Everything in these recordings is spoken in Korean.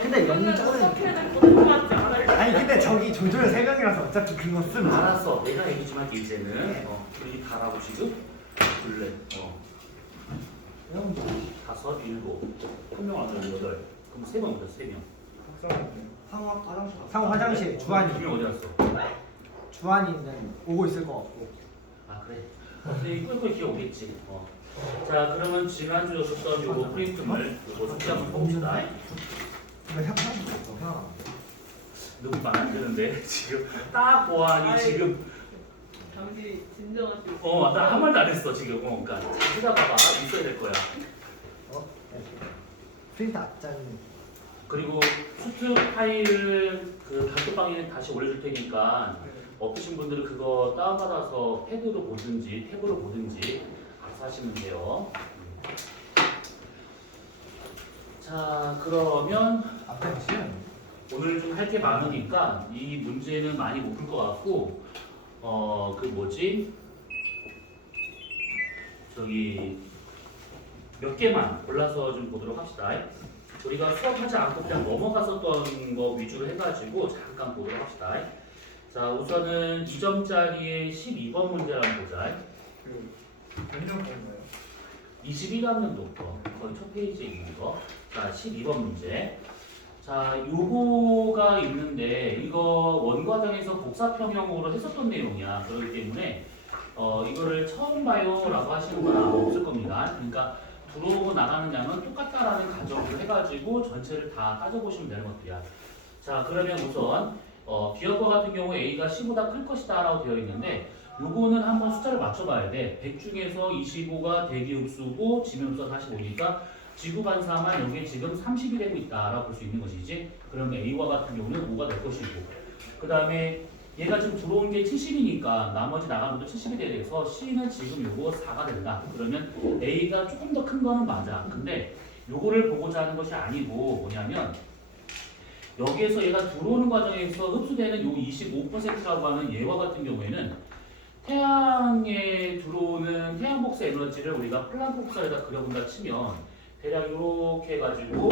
근데 영점은 어떻게 될 것도 같지 않아요? 아니 근데 저기 조절 3명이라서 어차피 그거 쓰면 알았어. 내가 얘기 좀 할게 이제는. 우리 다라고 지금 둘레. 다섯, 일곱. 한명 왔다 여덟. 그럼 3명 어디 3명. 상호 화장실 주한이 2명 어디 갔어? 주한이는 오고 있을 것 같고 아 그래. 근데 꿀꿀 기억 오겠지. 자 그러면 지난주에 썼던 요거 프린트물 요거 숙제 한번 해봅시다. 이거 협상도 없구나. 녹음 안 되는데 지금 딱 보아하니 아이. 지금 당시 진정하시고. 나 아무 말도 안 했어 지금. 그러니까 잘 찾아봐봐. 있어야 될 거야. 프린트 앞자는 그리고 수트 파일을 그 단톡방에 다시 올려줄 테니까 없으신 분들은 그거 다운받아서 패드로 보든지 탭으로 보든지 알아서 하시면 돼요. 자 그러면 앞에 지금 오늘 좀 할 게 많으니까 이 문제는 많이 못 풀 것 같고 그 뭐지 저기 몇 개만 골라서 좀 보도록 합시다. 우리가 수업하지 않고 그냥 넘어갔었던 거 위주로 해가지고 잠깐 보도록 합시다. 자 우선은 2점짜리의 12번 문제 한번 보자. 몇년 거예요? 21학년도부터 거의 첫 페이지에 있는 거. 자 12번 문제. 자 요거가 있는데 이거 원과정에서 복사평형으로 했었던 내용이야. 그렇기 때문에 이거를 처음 봐요 라고 하시는 건 아마 없을 겁니다. 그러니까 들어오고 나가는 양은 똑같다라는 가정으로 해가지고 전체를 다 따져보시면 되는 것들이야. 자 그러면 우선 비어거 같은 경우 A가 C보다 클 것이다 라고 되어 있는데 요거는 한번 숫자를 맞춰봐야 돼. 100 중에서 25가 대기흡수고 지면흡수가 45니까 지구 반사만 여기에 지금 30이 되고 있다라고 볼 수 있는 것이지. 그럼 A와 같은 경우는 5가 될 것이고 그 다음에 얘가 지금 들어온 게 70이니까 나머지 나가는 것도 70이 돼서 C는 지금 요거 4가 된다. 그러면 A가 조금 더 큰 거는 맞아. 근데 요거를 보고자 하는 것이 아니고 뭐냐면 여기에서 얘가 들어오는 과정에서 흡수되는 요 25%라고 하는 얘와 같은 경우에는 태양에 들어오는 태양 복사 에너지를 우리가 플랑크 복사에다 그려본다 치면 대략 이렇게 해가지고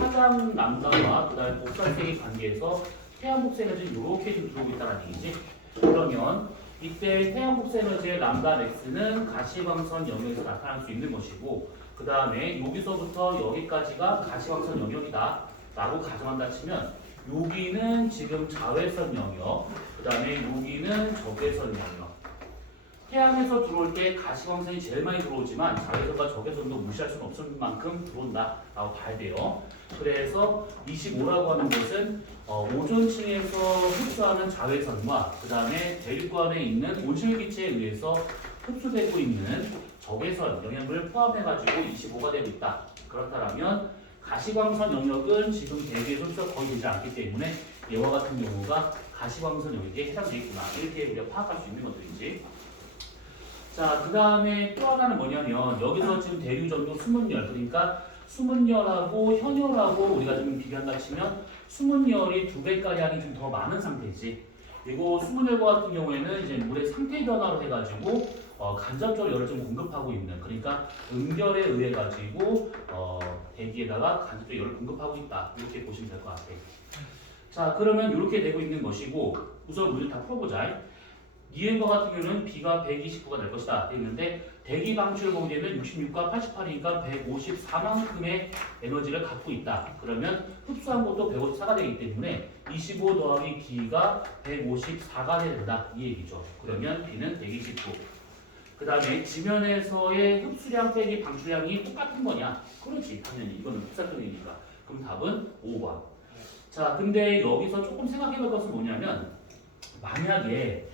화장 남자와 그다음에 복사색의 관계에서 태양 복사 에너지는 이렇게 좀 들어오고 있다는 얘기지. 그러면 이때 태양 복사 에너지의 람다 맥스는 가시광선 영역에서 나타날 수 있는 것이고 그 다음에 여기서부터 여기까지가 가시광선 영역이다 라고 가정한다 치면 여기는 지금 자외선 영역 그 다음에 여기는 적외선 영역. 태양에서 들어올 때 가시광선이 제일 많이 들어오지만 자외선과 적외선도 무시할 수는 없을 만큼 들어온다 라고 봐야 돼요. 그래서 25라고 하는 것은 오존층에서 흡수하는 자외선과 그 다음에 대륙관에 있는 온실기체에 의해서 흡수되고 있는 적외선 영역을 포함해가지고 25가 되고 있다. 그렇다면 가시광선 영역은 지금 대기의 흡수가 거의 되지 않기 때문에 얘와 같은 경우가 가시광선 영역에 해당되어 있구나. 이렇게 우리가 파악할 수 있는 것들이지. 자, 그 다음에 또 하나는 뭐냐면 여기서 지금 대류전도 수문열 그러니까 수문열하고 현열하고 우리가 좀 비교한다 치면 수문열이 2배가량이 좀 더 많은 상태지. 그리고 수문열과 같은 경우에는 이제 물의 상태 변화로 해가지고 간접적으로 열을 좀 공급하고 있는 그러니까 응결에 의해 가지고 대기에다가 간접적으로 열을 공급하고 있다 이렇게 보시면 될 것 같아요. 자 그러면 이렇게 되고 있는 것이고 우선 문제 다 풀어보자. 니은과 같은 경우는 B가 129가 될 것이다 되는데 대기 방출을 보게 되면 66과 88이니까 154만큼의 에너지를 갖고 있다. 그러면 흡수한 것도 154가 되기 때문에 25 더하기 B가 154가 된다 이 얘기죠. 그러면 B는 129. 그 다음에 지면에서의 흡수량 빼기 방출량이 똑같은 거냐? 그렇지 당연히 이거는 복사형이니까. 그럼 답은 5번. 자 근데 여기서 조금 생각해 볼 것은 뭐냐면 만약에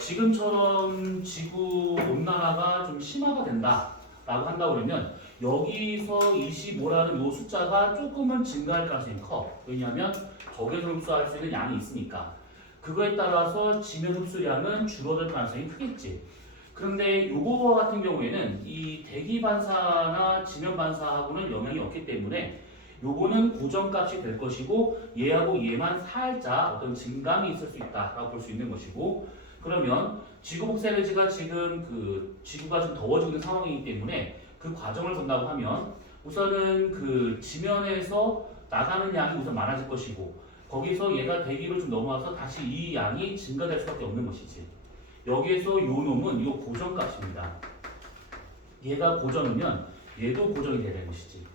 지금처럼 지구 온난화가 좀 심화가 된다라고 한다고 그러면 여기서 25라는 요 숫자가 조금은 증가할 가능성이 커. 왜냐하면 적외선 흡수할 수 있는 양이 있으니까. 그거에 따라서 지면 흡수량은 줄어들 가능성이 크겠지. 그런데 요거 같은 경우에는 이 대기 반사나 지면 반사하고는 영향이 없기 때문에 요거는 고정값이 될 것이고 얘하고 얘만 살짝 어떤 증감이 있을 수 있다라고 볼 수 있는 것이고 그러면 지구 복사 에너지가 지금 그 지구가 좀 더워지고 있는 상황이기 때문에 그 과정을 본다고 하면 우선은 그 지면에서 나가는 양이 우선 많아질 것이고 거기서 얘가 대기로 좀 넘어와서 다시 이 양이 증가될 수밖에 없는 것이지. 여기에서 요 놈은 요 고정값입니다. 얘가 고정이면 얘도 고정이 돼야 되는 것이지.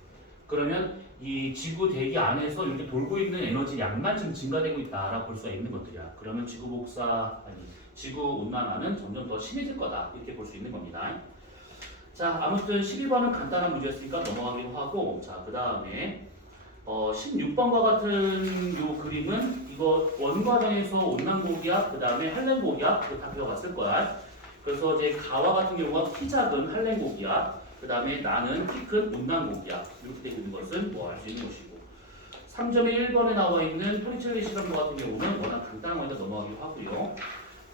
그러면 이 지구 대기 안에서 이렇게 돌고 있는 에너지 양만 지금 증가되고 있다라고 볼 수가 있는 것들이야. 그러면 지구 온난화는 점점 더 심해질 거다 이렇게 볼 수 있는 겁니다. 자, 아무튼 12번은 간단한 문제였으니까 넘어가기로 하고, 자, 그 다음에 16번과 같은 요 그림은 이거 원과정에서 온난고기압, 그 다음에 한랭고기압 다 배워갔을 거야. 그래서 이제 가와 같은 경우가 키 작은 한랭고기압, 그 다음에 나는 키 큰 온난고기압 이렇게 되어 있는 것은 뭐 알 수 있는 것이고, 3점의 1번에 나와 있는 토리첼리 실험과 같은 경우는 워낙 간단한 거니까 넘어가기로 하고요.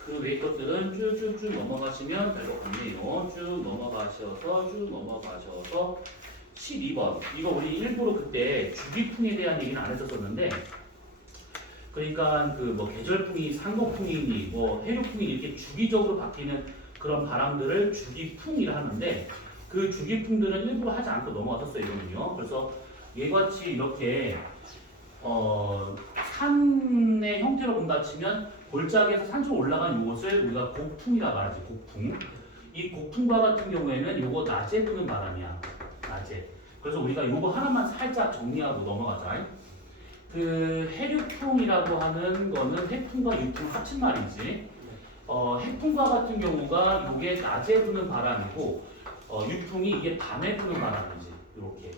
그 외의 것들은 쭉쭉쭉 넘어가시면 될 것 같네요. 쭉 넘어가셔서 12번. 이거 우리 일부러 그때 주기풍에 대한 얘기는 안 했었었는데, 그러니까 그 뭐 계절풍이 상거풍이니 뭐 해류풍이 이렇게 주기적으로 바뀌는 그런 바람들을 주기풍이라 하는데, 그 주기풍들은 일부러 하지 않고 넘어갔었어요, 이거는요. 그래서 얘와 같이 이렇게 산의 형태로 본다 치면 골짜기에서 산으로 올라간 이것을 우리가 곡풍이라 말하지. 곡풍. 이 곡풍과 같은 경우에는 요거 낮에 부는 바람이야. 낮에. 그래서 우리가 요거 하나만 살짝 정리하고 넘어가자. 그 해류풍이라고 하는 거는 해풍과 유풍 합친 말이지. 해풍과 같은 경우가 요게 낮에 부는 바람이고, 유풍이 이게 밤에 부는 바람이지. 이렇게.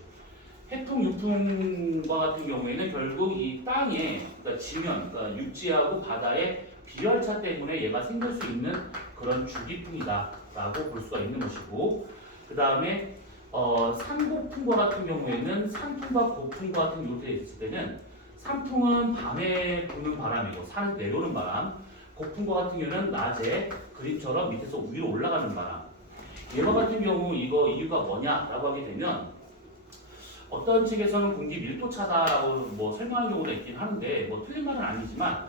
해풍, 유풍과 같은 경우에는 결국 이 땅에, 그러니까 지면, 그러니까 육지하고 바다의 비열차 때문에 얘가 생길 수 있는 그런 주기풍이다라고 볼 수가 있는 것이고, 그 다음에 산고풍과 같은 경우에는 산풍과 고풍과 같은 요소에 있을 때는 산풍은 밤에 부는 바람이고 산에서 내려오는 바람, 고풍과 같은 경우는 낮에 그림처럼 밑에서 위로 올라가는 바람. 얘와 같은 경우 이거 이유가 뭐냐라고 하게 되면 어떤 측에서는 공기 밀도차다라고 뭐 설명하는 경우가 있긴 하는데 뭐 틀린 말은 아니지만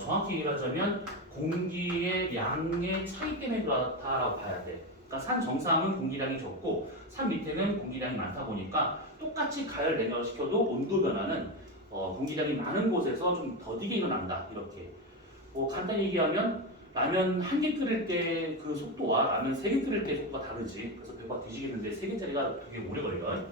정확히 얘기를 하자면 공기의 양의 차이 때문에 그렇다라고 봐야 돼. 그러니까 산 정상은 공기량이 적고 산 밑에는 공기량이 많다 보니까 똑같이 가열 냉각을 시켜도 온도 변화는 공기량이 많은 곳에서 좀 더디게 일어난다. 이렇게 뭐 간단히 얘기하면 라면 한 개 끓일 때 그 속도와 라면 세 개 끓일 때 속도가 다르지. 그래서 배가 뒤지겠는데 세 개짜리가 되게 오래 걸려.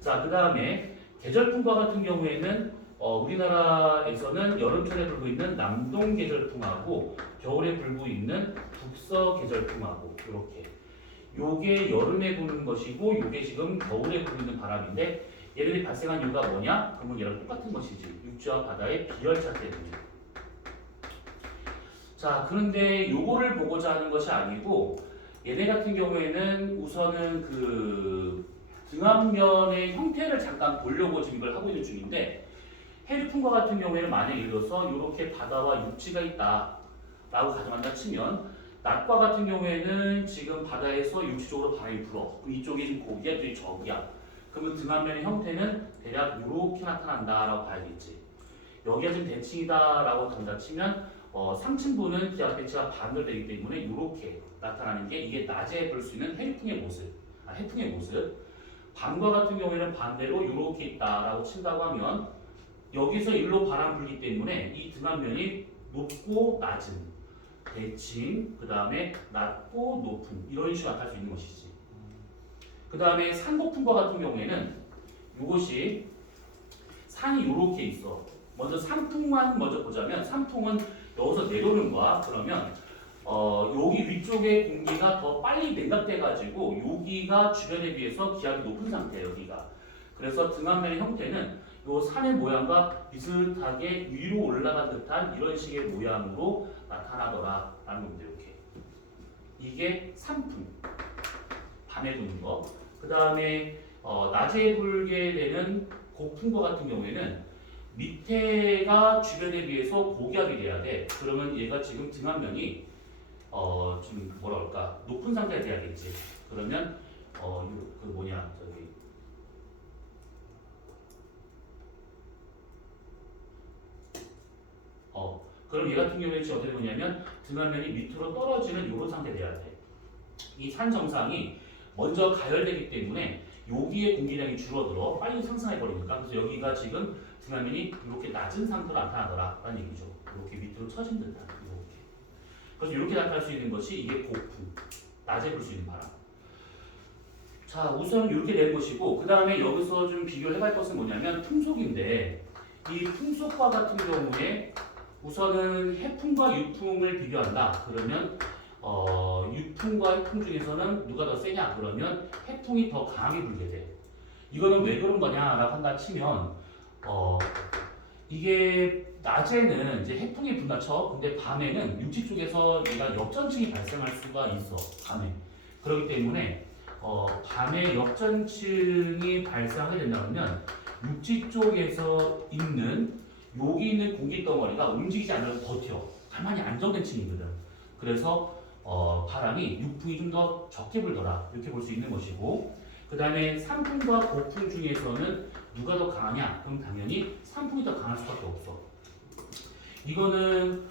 자, 그 다음에 계절풍과 같은 경우에는 우리나라에서는 여름철에 불고 있는 남동 계절풍하고 겨울에 불고 있는 북서 계절풍하고 이렇게 요게 여름에 부는 것이고 요게 지금 겨울에 불고 있는 바람인데 얘네들이 발생한 이유가 뭐냐? 그러면 얘랑 똑같은 것이지. 육지와 바다의 비열차 때문에. 자, 그런데 요거를 보고자 하는 것이 아니고 얘네 같은 경우에는 우선은 그 등압면의 형태를 잠깐 보려고 지금 이걸 하고 있는 중인데, 해류풍과 같은 경우에는 만약에 예를 들어서 이렇게 바다와 육지가 있다라고 가정한다 치면 낮과 같은 경우에는 지금 바다에서 육지 쪽으로 바람이 불어. 그럼 이쪽이 지금 고기야, 이쪽이 적이야. 그러면 등압면의 형태는 대략 이렇게 나타난다라고 봐야겠지. 여기가 지금 대칭이다라고 간다 치면 상층부는 기압 배치가 반대되기 때문에 이렇게 나타나는 게 이게 낮에 볼 수 있는 해류풍의 모습, 해풍의 모습. 밤과 같은 경우에는 반대로 이렇게 있다라고 친다고 하면 여기서 일로 바람 불기 때문에 이 등압면이 높고 낮은 대칭, 그 다음에 낮고 높은 이런 식으로 나타날 수 있는 것이지. 그 다음에 산고풍과 같은 경우에는 이것이 산이 이렇게 있어. 먼저 산풍만 먼저 보자면 산풍은 여기서 내려오는 거야. 그러면 여기 위쪽의 공기가 더 빨리 냉각돼 가지고 여기가 주변에 비해서 기압이 높은 상태예요. 여기가. 그래서 등압면의 형태는 요 산의 모양과 비슷하게 위로 올라간 듯한 이런 식의 모양으로 나타나더라라는 겁니다. 이렇게. 이게 산풍. 밤에 부는 거. 그 다음에 낮에 불게 되는 고풍과 같은 경우에는 밑에가 주변에 비해서 고기압이 돼야 돼. 그러면 얘가 지금 등압면이 좀 뭐라 그럴까 높은 상태가 돼야겠지. 그러면 그 뭐냐 저기 그럼 얘 같은 경우에 지금 어떻게 보냐면 등압면이 밑으로 떨어지는 이런 상태 돼야 돼. 이 산 정상이 먼저 가열되기 때문에 여기에 공기량이 줄어들어 빨리 상승해 버리니까. 그래서 여기가 지금 등하면이 이렇게 낮은 상태로 나타나더라라는 얘기죠. 이렇게 밑으로 처진 듯한 이렇게. 그래서 이렇게 나타날 수 있는 것이 이게 고풍, 낮에 불 수 있는 바람. 자, 우선은 이렇게 되는 것이고, 그 다음에 여기서 좀 비교를 해볼 것은 뭐냐면 풍속인데, 이 풍속과 같은 경우에 우선은 해풍과 유풍을 비교한다. 그러면 유풍과 해풍 중에서는 누가 더 세냐? 그러면 해풍이 더 강하게 불게 돼. 이거는 왜 그런 거냐라고 한다 치면 이게 낮에는 이제 해풍이 분다 쳐. 근데 밤에는 육지 쪽에서 얘가 역전층이 발생할 수가 있어. 밤에. 그렇기 때문에 밤에 역전층이 발생하게 된다면 육지 쪽에서 있는 여기 있는 공기 덩어리가 움직이지 않아도 버텨. 가만히 안정된 층이거든. 그래서 바람이 육풍이 좀 더 적게 불더라. 이렇게 볼 수 있는 것이고, 그 다음에 산풍과 고풍 중에서는 누가 더 강하냐? 그럼 당연히 산풍이 더 강할 수밖에 없어. 이거는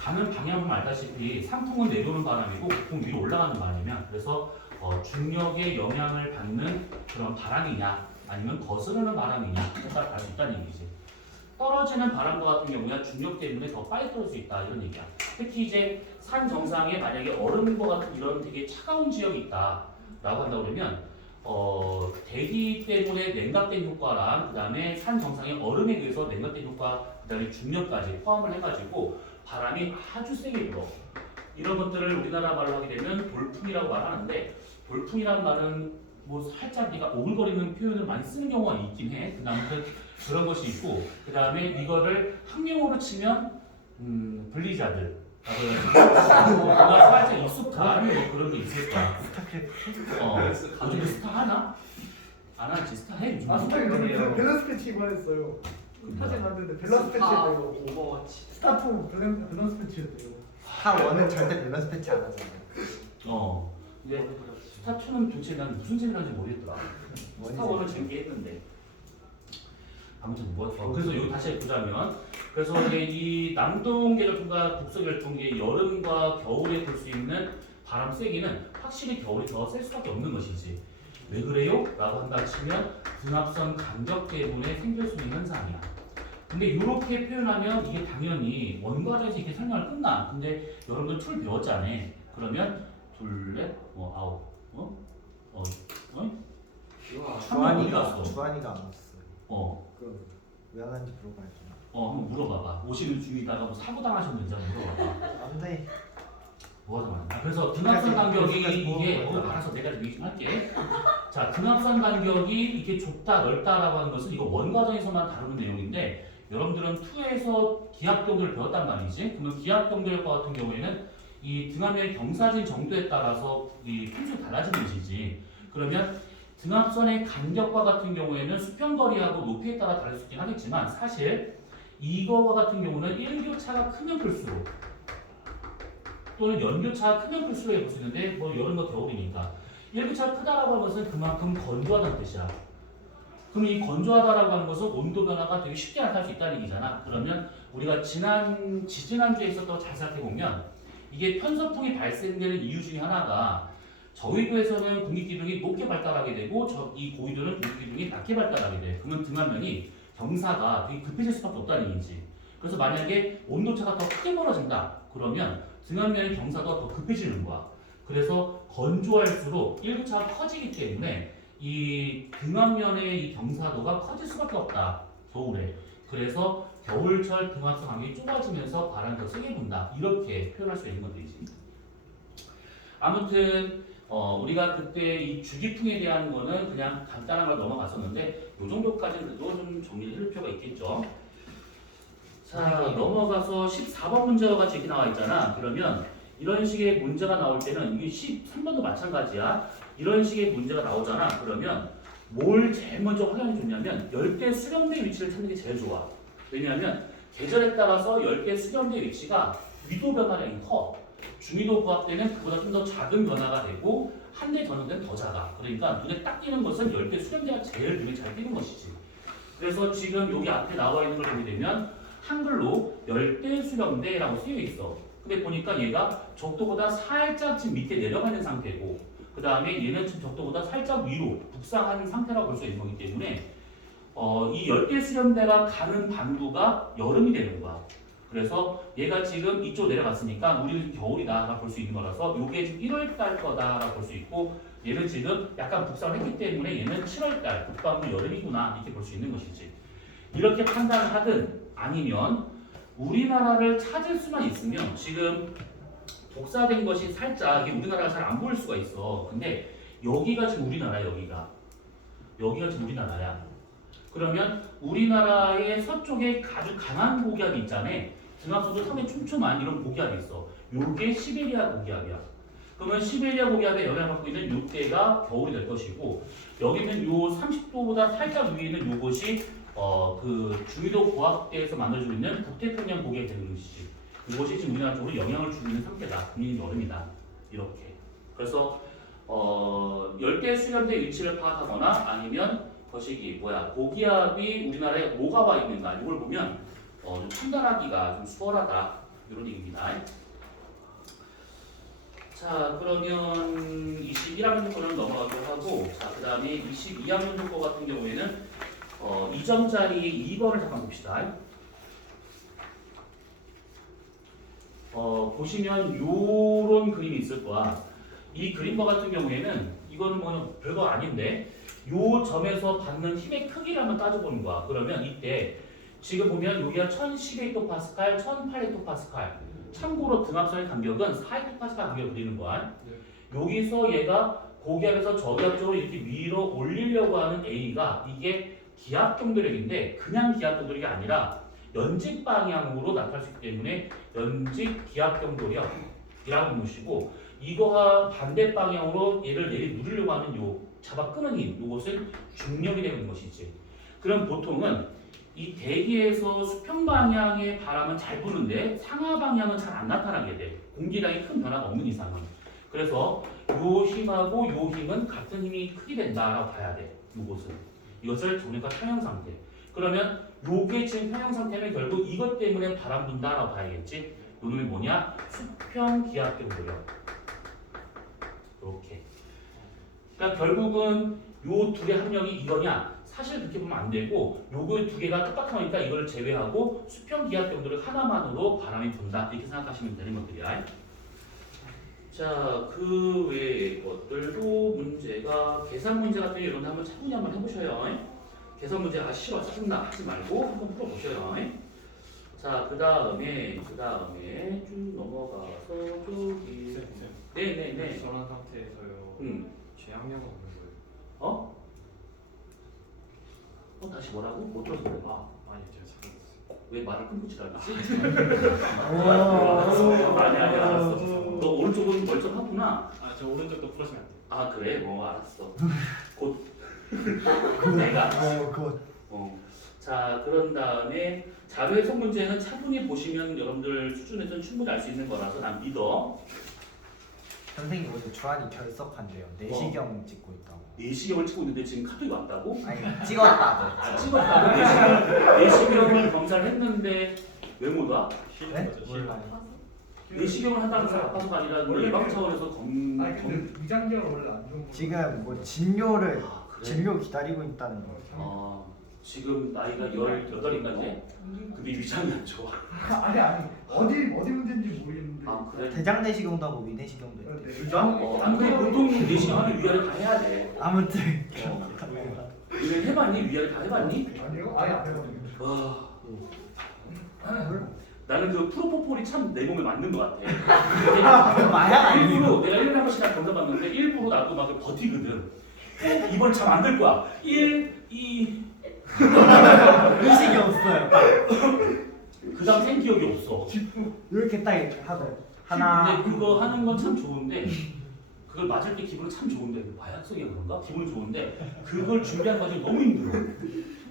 가는 방향 보면 알다시피 산풍은 내려오는 바람이고 고풍 위로 올라가는 바람이면, 그래서 중력의 영향을 받는 그런 바람이냐 아니면 거스르는 바람이냐 따라 갈 수 있다는 얘기지. 떨어지는 바람과 같은 경우는 중력 때문에 더 빨리 떨어질 수 있다 이런 얘기야. 특히 이제 산 정상에 만약에 얼음과 같은 이런 되게 차가운 지역이 있다라고 한다 그러면 대기 때문에 냉각된 효과랑 그 다음에 산 정상의 얼음에 의해서 냉각된 효과, 그 다음에 중력까지 포함을 해가지고 바람이 아주 세게 불어. 이런 것들을 우리나라 말로 하게 되면 돌풍이라고 말하는데, 돌풍이라는 말은 뭐 살짝 네가 오글거리는 표현을 많이 쓰는 경우가 있긴 해. 근데 아무튼 그런 것이 있고, 그 다음에 이거를 학명으로 치면 블리자드. 뭔가 살짝 익숙한 뭐 그런 게 있을 거야. 요즘 스타 하나? 안 하지. 스타 해 요즘. 스타일 밸런스 패치 이거 했어요. 사진 만드는데 밸런스 패치 되고 오버워치. 스타프 밸런스 패치였대요. 스타1은 절대 밸런스 패치 안 하잖아요. 근데 스타2는 도대체 난 무슨 재미를 하는지 모르겠더라. 스타1은 재밌게 했는데. 아무튼 그래서 여기 다시 보자면, 그래서 이제 이 남동 계절풍과 북서 계절풍의 여름과 겨울에 볼 수 있는 바람 세기는 확실히 겨울이 더 셀 수밖에 없는 것이지. 왜 그래요? 라고 한다 치면 분합선 간격 때문에 생길 수 있는 현상이야. 근데 이렇게 표현하면 이게 당연히 원과정에서 이렇게 설명을 끝나. 근데 여러분들 툴 배웠잖아. 그러면 둘, 넷, 아홉, 주한이가 안 왔어요. 왜 안 왔는지 물어봐야죠. 한번 물어봐봐. 오시는 중이다가 뭐 사고 당하셨는지 한번 물어봐봐. 안 돼. 뭐가 더 많아? 그래서 등합선 간격이 이게 알아서 내가 얘기 좀 할게. 자, 등합선 간격이 이렇게 좁다 넓다라고 하는 것은 이거 원과정에서만 다루는 내용인데, 여러분들은 2에서 기압경도를 배웠단 말이지. 그러면 기압경도과 같은 경우에는 이 등압의 경사진 정도에 따라서 이 풍속이 달라지는 것이지. 그러면 등합선의 간격과 같은 경우에는 수평거리하고 높이에 따라 다를 수 있긴 하겠지만, 사실 이거와 같은 경우는 일교차가 크면 클수록 또는 연교차가 크면 클수록 볼 수 있는데, 뭐 여름과 겨울이니까 일교차가 크다라고 하는 것은 그만큼 건조하다는 뜻이야. 그럼 이 건조하다라고 하는 것은 온도 변화가 되게 쉽게 나타날 수 있다는 얘기잖아. 그러면 우리가 지지난주에 있었던 잘 생각해보면 이게 편서풍이 발생되는 이유 중에 하나가 저위도에서는 공기기둥이 높게 발달하게 되고 이 고위도는 공기기둥이 낮게 발달하게 돼. 그러면 등하면이 경사가 되게 급해질 수밖에 없다는 얘기지. 그래서 만약에 온도차가 더 크게 벌어진다. 그러면 등하면의 경사가 더 급해지는 거야. 그래서 건조할수록 일교차가 커지기 때문에 이 등압면의 이 경사도가 커질 수밖에 없다. 겨울에. 그래서 겨울철 등압선 간격이 좁아지면서 바람이 더 세게 분다. 이렇게 표현할 수 있는 것들이지. 아무튼 우리가 그때 이 주기풍에 대한 거는 그냥 간단한 걸 넘어갔었는데 이 정도까지는 그래도 좀 정리를 해줄 필요가 있겠죠. 자, 넘어가서 14번 문제가 같이 이렇게 나와 있잖아. 그러면 이런 식의 문제가 나올 때는 이게 13번도 마찬가지야. 이런 식의 문제가 나오잖아. 그러면 뭘 제일 먼저 확인해 줬냐면 열대 수렴대 위치를 찾는 게 제일 좋아. 왜냐하면 계절에 따라서 열대 수렴대 위치가 위도 변화량이 커. 중위도 부합 때는 그보다 좀 더 작은 변화가 되고 한대 전후 때는 더 작아. 그러니까 눈에 딱 띄는 것은 열대 수렴대가 제일 눈에 잘 띄는 것이지. 그래서 지금 여기 앞에 나와 있는 걸 보게 되면 한글로 열대 수렴대라고 쓰여 있어. 근데 보니까 얘가 적도보다 살짝 지금 밑에 내려가 있는 상태고 그 다음에 얘는 지금 적도보다 살짝 위로 북상한 상태라고 볼 수 있는 거기 때문에 이 열대 수렴대가 가는 반구가 여름이 되는 거야. 그래서 얘가 지금 이쪽 내려갔으니까 우리는 겨울이다라고 볼 수 있는 거라서 이게 지금 1월달 거다라고 볼 수 있고 얘는 지금 약간 북상을 했기 때문에 얘는 7월달 북반구 여름이구나 이렇게 볼 수 있는 것이지. 이렇게 판단을 하든 아니면 우리나라를 찾을 수만 있으면 지금 복사된 것이 살짝 이게 우리나라가 잘 안 보일 수가 있어. 근데 여기가 지금 우리나라야. 여기가 지금 우리나라야. 그러면 우리나라의 서쪽에 아주 강한 고기압이 있잖아. 등압수도 상당히 촘촘한 이런 고기압이 있어. 요게 시베리아 고기압이야. 그러면 시베리아 고기압에 영향을 받고 있는 요때가 겨울이 될 것이고 여기는 요 30도보다 살짝 위에 있는 요것이 그 중위도 고압대에서 만들어지고 있는 북태평양 고기압이 되는 것이지. 이것이 지금 우리나라 쪽으로 영향을 주고 있는 상태다. 국민이 여름이다. 이렇게. 그래서 열대 수렴대 위치를 파악하거나 아니면 거시기 고기압이 우리나라에 뭐가 와 있는가 이걸 보면 좀 판단하기가 좀 수월하다 이런 얘기입니다. 자 그러면 21학년 거는 넘어가도록 하고 자 그다음에 22학년 거 같은 경우에는 2점짜리 2번을 잠깐 봅시다. 보시면 요런 그림이 있을 거야. 이 그림과 같은 경우에는 이거는 뭐 별거 아닌데 요 점에서 받는 힘의 크기를 한번 따져보는 거야. 그러면 이때 지금 보면 여기가 1011헥토파스칼, 1008헥토파스칼. 참고로 등압선의 간격은 4헥토파스칼 간격을 그리는 거야. 여기서 얘가 고기압에서 저기압 쪽으로 이렇게 위로 올리려고 하는 A가 이게 기압 경도력인데 그냥 기압 경도력이 아니라 연직 방향으로 나타날 수 있기 때문에 연직 기압 경도력이라고 보시고 이거와 반대 방향으로 얘를 누르려고 하는 요 잡아 끄는 힘, 요것은 중력이 되는 것이지. 그럼 보통은 이 대기에서 수평 방향의 바람은 잘 부는데 상하 방향은 잘 안 나타나게 돼. 공기량이 큰 변화가 없는 이상은. 그래서 요 힘하고 요 힘은 같은 힘이 크게 된다라고 봐야 돼. 요것은. 이것을 정력과 평형 상태. 그러면 요게 지금 평형 상태는 결국 이것 때문에 바람 분다라고 봐야겠지. 요 놈이 뭐냐? 수평 기압 경도력. 이렇게. 그러니까 결국은 요 두 개 합력이 이거냐? 사실 그렇게 보면 안 되고 요거 두 개가 똑같으니까 이걸 제외하고 수평 기압 경도력 하나만으로 바람이 분다 이렇게 생각하시면 되는 것들이야. 자, 그 외의 것들도 문제가 계산 문제 같은 게 이런 데 한번 차분히 한번 해보셔요. 계산 문제 싫어 짜증나 하지 말고 한번 풀어보셔요. 자, 그 다음에 쭉 넘어가서 저기 네네네 전환 상태에서요. 재앙력은 없는 거예요. 다시 뭐라고? 못 들어서 그래. 아니 제가 잘못했어요. 왜 말을 끊고 지랄이지? 아니 알았어. 너 오른쪽은 멀쩡하구나. 저 오른쪽도 풀어주면 안 돼요. 아 그래? 알았어. 곧 내가. 자 그런 다음에 자료 해석 문제는 차분히 보시면 여러분들 수준에서는 충분히 알 수 있는 거라서 난 믿어. 선생님 오늘 주한이 결석한대요. 내시경 찍고 있다고. 내시경을 찍고 있는데 지금 카톡이 왔다고? 아니 찍었다고. 아, 찍었다고? 내시경을 검사를 했는데 왜 못 와? 네? 몰라요. 내시경을 한다는 건 아파서가 아니라 원래 예방 차원에서 아니 근데 위장경은 원래 안 좋은 거. 지금 뭐 진료를 그래? 진료 기다리고 있다는 거. 지금 나이가 18인가 이제? 근데 위장이 안 좋아. 아니 어디 문제인지 모르겠는데. 아 그래? 대장 내시경도 하고 위 내시경도 있대. 네. 위장? 아니 근데 보통 내시경 하면 위아래 다 해야 돼. 아무튼 이거 해봤니? 위아래 다 해봤니? 아니요? 아예 안 해요. 와. 나는 그 프로포폴이 참 내 몸에 맞는 것 같아. 마약 아니에요? 일부러 내가 1년에 한 번씩 검사받는데 일부러 나도 막 버티거든. 이번 참 안 될 거야. 1, 2 의식이 없어요. 그 다음 생 기억이 없어. 이렇게 딱 하고 하나. 근데 그거 하는 건 참 좋은데 그걸 맞을 때 기분은 참 좋은데 마약성이 그런가? 기분은 좋은데 그걸 준비하는 과정이 너무 힘들어.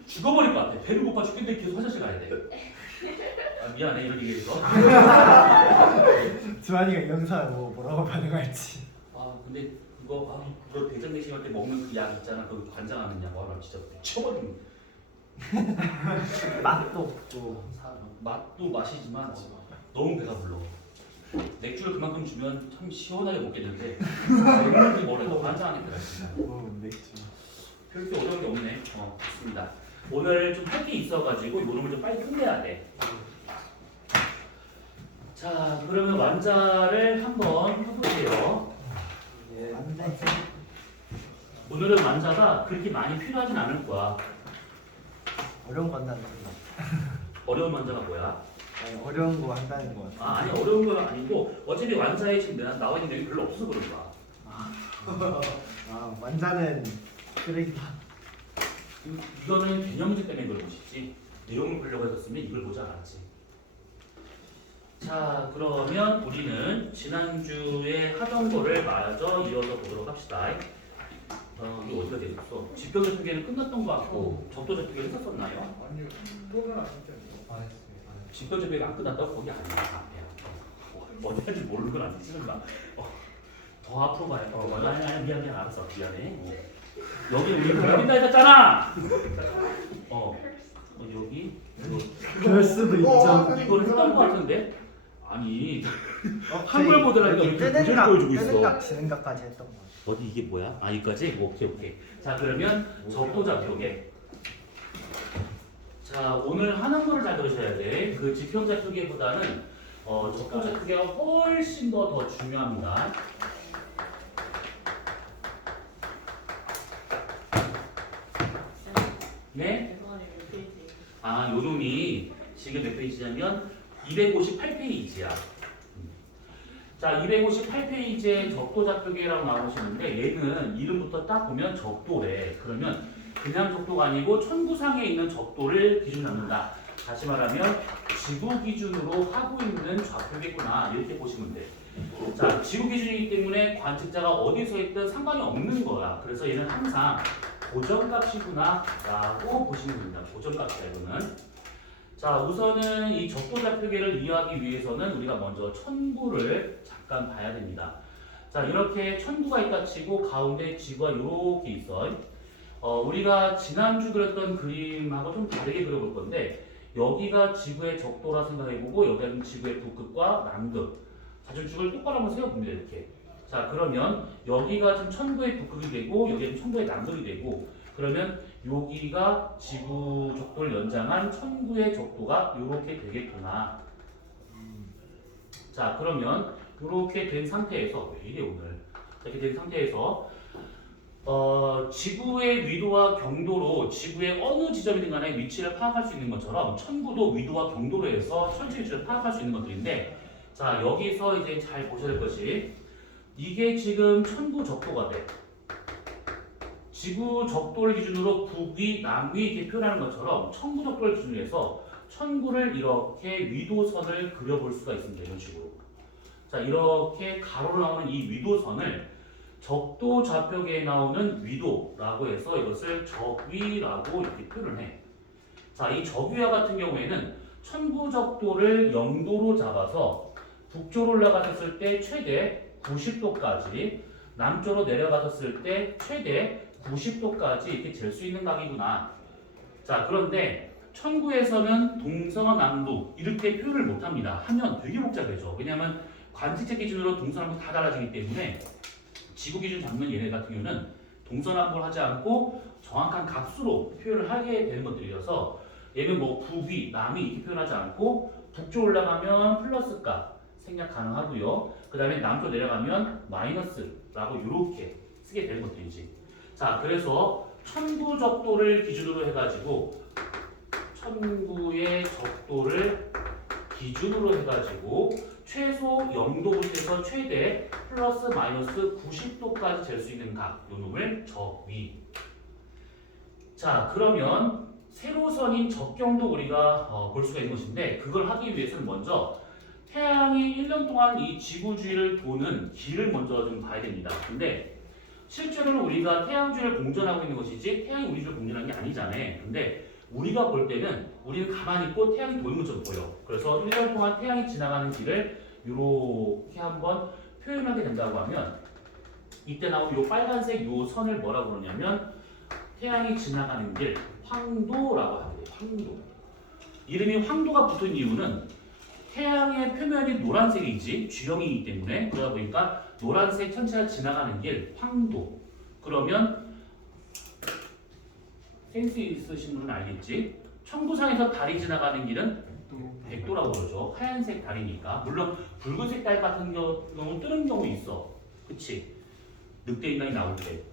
죽어버릴 것 같아. 배를 고파 죽겠는데 계속 화장실 가야 돼. 미안해 이런 얘기해서. 주한이가 영상을 뭐라고 반응할지. 근데 그거 대장 내시경 때 먹는 그 약 있잖아. 그 관장하는 약. 나 진짜 미쳐버리네. 맛도 없고. 맛도 맛이지만 너무 배가 불러. 맥주를 그만큼 주면 참 시원하게 먹겠는데 맥주인지 뭐래도 환장하겠더라 진짜. 맥주. 그렇게 어려운 게 없네. 좋습니다. 오늘 좀 할 게 있어가지고 노름을 좀 빨리 끝내야 돼. 자, 그러면 완자를 한번 해볼게요. 안돼. 오늘은 완자가 그렇게 많이 필요하진 않을 거야. 어려운 거 한다는 거야. 어려운 완자가 뭐야? 어려운 거 한다는 거야. 아니 어려운 건 아니고 어차피 완자에 지금 나와 있는 내용이 별로 없어서 그런 거야. 완자는 쓰레기다. 이거는 개념문제 때문에 그런 것이지 내용을 보려고 했었으면 이걸 보지 않았지. 자, 그러면 우리는 지난주에 하던 거를 마저 이어서 보도록 합시다. 이게 어디가 되겠어? 직변접두개는 끝났던 것 같고 적도접두개 했었었나요? 아니요. 그거는 아니죠. 직변접두개가 안 끝났다고? 거기 아니야. 앞에야. 어디 할지 모르는 건 아니지. 더 앞으로 가야 돼. 아니 미안 알았어. 미안해. 여기 우리 보인다 했잖아. 여기 그럴 수도 있죠. 이걸 했던 것 같은데 아니 한글 보더라니까 이렇게 구절 보여주고 있어. 뜨는각 지는각까지 했던 거. 어디 이게 뭐야? 여기까지? 오케이. 자 그러면 적도좌표계. 자 오늘 하는 거를 잘 들으셔야 돼. 그 지평좌표계보다는 적도좌표계가 훨씬 더 중요합니다. 네? 죄송하네요. 몇 페이지? 요놈이 지금 몇 페이지냐면 258페이지야. 자, 258페이지에 적도좌표계라고 나오시는데 얘는 이름부터 딱 보면 적도래. 그러면 그냥 적도가 아니고 천구상에 있는 적도를 기준 잡는다. 다시 말하면 지구 기준으로 하고 있는 좌표겠구나 이렇게 보시면 돼. 자, 지구 기준이기 때문에 관측자가 어디서 있든 상관이 없는 거야. 그래서 얘는 항상 고정값이구나 라고 보시면 됩니다. 고정값이다 이거는. 자 우선은 이 적도좌표계를 이해하기 위해서는 우리가 먼저 천구를 잠깐 봐야 됩니다. 자 이렇게 천구가 있다 치고 가운데 지구가 이렇게 있어. 우리가 지난주 그렸던 그림하고 좀 다르게 그려볼 건데 여기가 지구의 적도라 생각해보고 여기는 지구의 북극과 남극 자전축을 똑바로 한번 세워봅니다. 이렇게. 자 그러면 여기가 지금 천구의 북극이 되고 여기는 천구의 남극이 되고 그러면 여기가 지구 적도를 연장한 천구의 적도가 이렇게 되겠구나. 자 그러면 이렇게 된 상태에서 왜 이래 오늘 이렇게 된 상태에서 지구의 위도와 경도로 지구의 어느 지점이든 간에 위치를 파악할 수 있는 것처럼 천구도 위도와 경도로 해서 천체 위치를 파악할 수 있는 것들인데 자 여기서 이제 잘 보셔야 될 것이 이게 지금 천구 적도가 돼. 지구 적도를 기준으로 북위, 남위 이렇게 표현하는 것처럼 천구 적도를 기준으로 해서 천구를 이렇게 위도선을 그려볼 수가 있습니다. 이런 식으로. 자 이렇게 가로로 나오는 이 위도선을 적도 좌표계에 나오는 위도라고 해서 이것을 적위라고 이렇게 표현을 해. 자 이 적위와 같은 경우에는 천구 적도를 0도로 잡아서 북쪽으로 올라갔을 때 최대 90도까지 남쪽으로 내려갔을 때 최대 90도까지 이렇게 잴 수 있는 각이구나. 자 그런데 천구에서는 동서남북 이렇게 표현을 못합니다. 하면 되게 복잡해져. 왜냐하면 관측체 기준으로 동서남북 다 달라지기 때문에 지구 기준 잡는 얘네 같은 경우는 동서남북을 하지 않고 정확한 값수로 표현을 하게 되는 것들이어서 얘는 뭐 북위, 남위 이렇게 표현하지 않고 북쪽 올라가면 플러스 값 생략 가능하고요. 그 다음에 남쪽 내려가면 마이너스라고 이렇게 쓰게 되는 것들이지. 자 그래서 천구 적도를 기준으로 해가지고 천구의 적도를 기준으로 해가지고 최소 0도부터 해서 최대 플러스 마이너스 90도까지 잴 수 있는 각 요놈을 적위. 자 그러면 세로선인 적경도 우리가 볼 수가 있는 것인데 그걸 하기 위해서는 먼저 태양이 1년 동안 이 지구 주위를 도는 길을 먼저 좀 봐야 됩니다. 근데 실제로는 우리가 태양 주위를 공전하고 있는 것이지 태양이 우리 주위를 공전하는 게 아니잖아요. 근데 우리가 볼 때는 우리는 가만히 있고 태양이 도는 것처럼 보여. 그래서 1년 동안 태양이 지나가는 길을 이렇게 한번 표현하게 된다고 하면 이때 나오는 이 빨간색 이 선을 뭐라고 그러냐면 태양이 지나가는 길 황도라고 하게 돼요. 황도. 이름이 황도가 붙은 이유는 태양의 표면이 노란색이지 G형이기 때문에 그러다 보니까 노란색 천체가 지나가는 길 황도. 그러면 센스 있으신 분은 알겠지? 천구상에서 달이 지나가는 길은 백도라고 그러죠. 하얀색 달이니까. 물론 붉은색 달 같은 경우는 뜨는 경우 있어. 그치? 늑대 인간이 나올 때.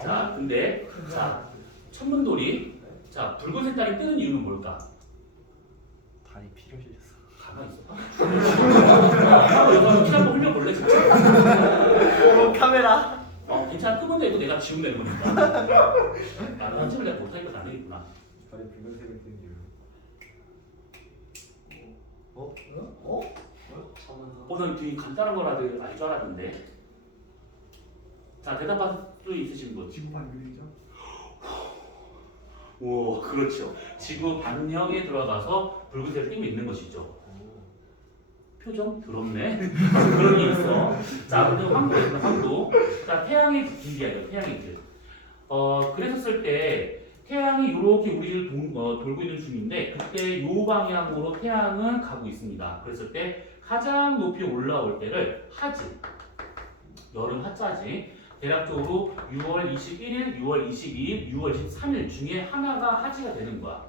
자, 근데 자 천문돌이 자 붉은색 달이 뜨는 이유는 뭘까? 달이 피를 흘렸어. 가만히 있어. 하고 여기서 피 한번 흘려볼래 진짜? 카메라. 괜찮아. 끄면 되고 내가 지우면 되는 거니까. 나는 한침을 내가 못하니까 안 되겠구나. 달이 붉은색을 뜬 이유. 난 되게 간단한 거라도 알 줄 알았는데. 자, 대답할 수 있으신 분. 지구 반경이죠. 오, 그렇죠. 지구 반경에 들어가서 붉은색을 띄고 있는 것이죠. 표정 더럽네. 그런 게 있어. 자, 근데 황도입니다. 황도. 자, 태양의 길이에요. 태양의 길. 그랬었을 때 태양이 이렇게 우리를 돌고 있는 중인데 그때 요 방향으로 태양은 가고 있습니다. 그랬을 때 가장 높이 올라올 때를 하지. 여름 하자지. 대략적으로 6월 21일, 6월 22일, 6월 23일 중에 하나가 하지가 되는 거야.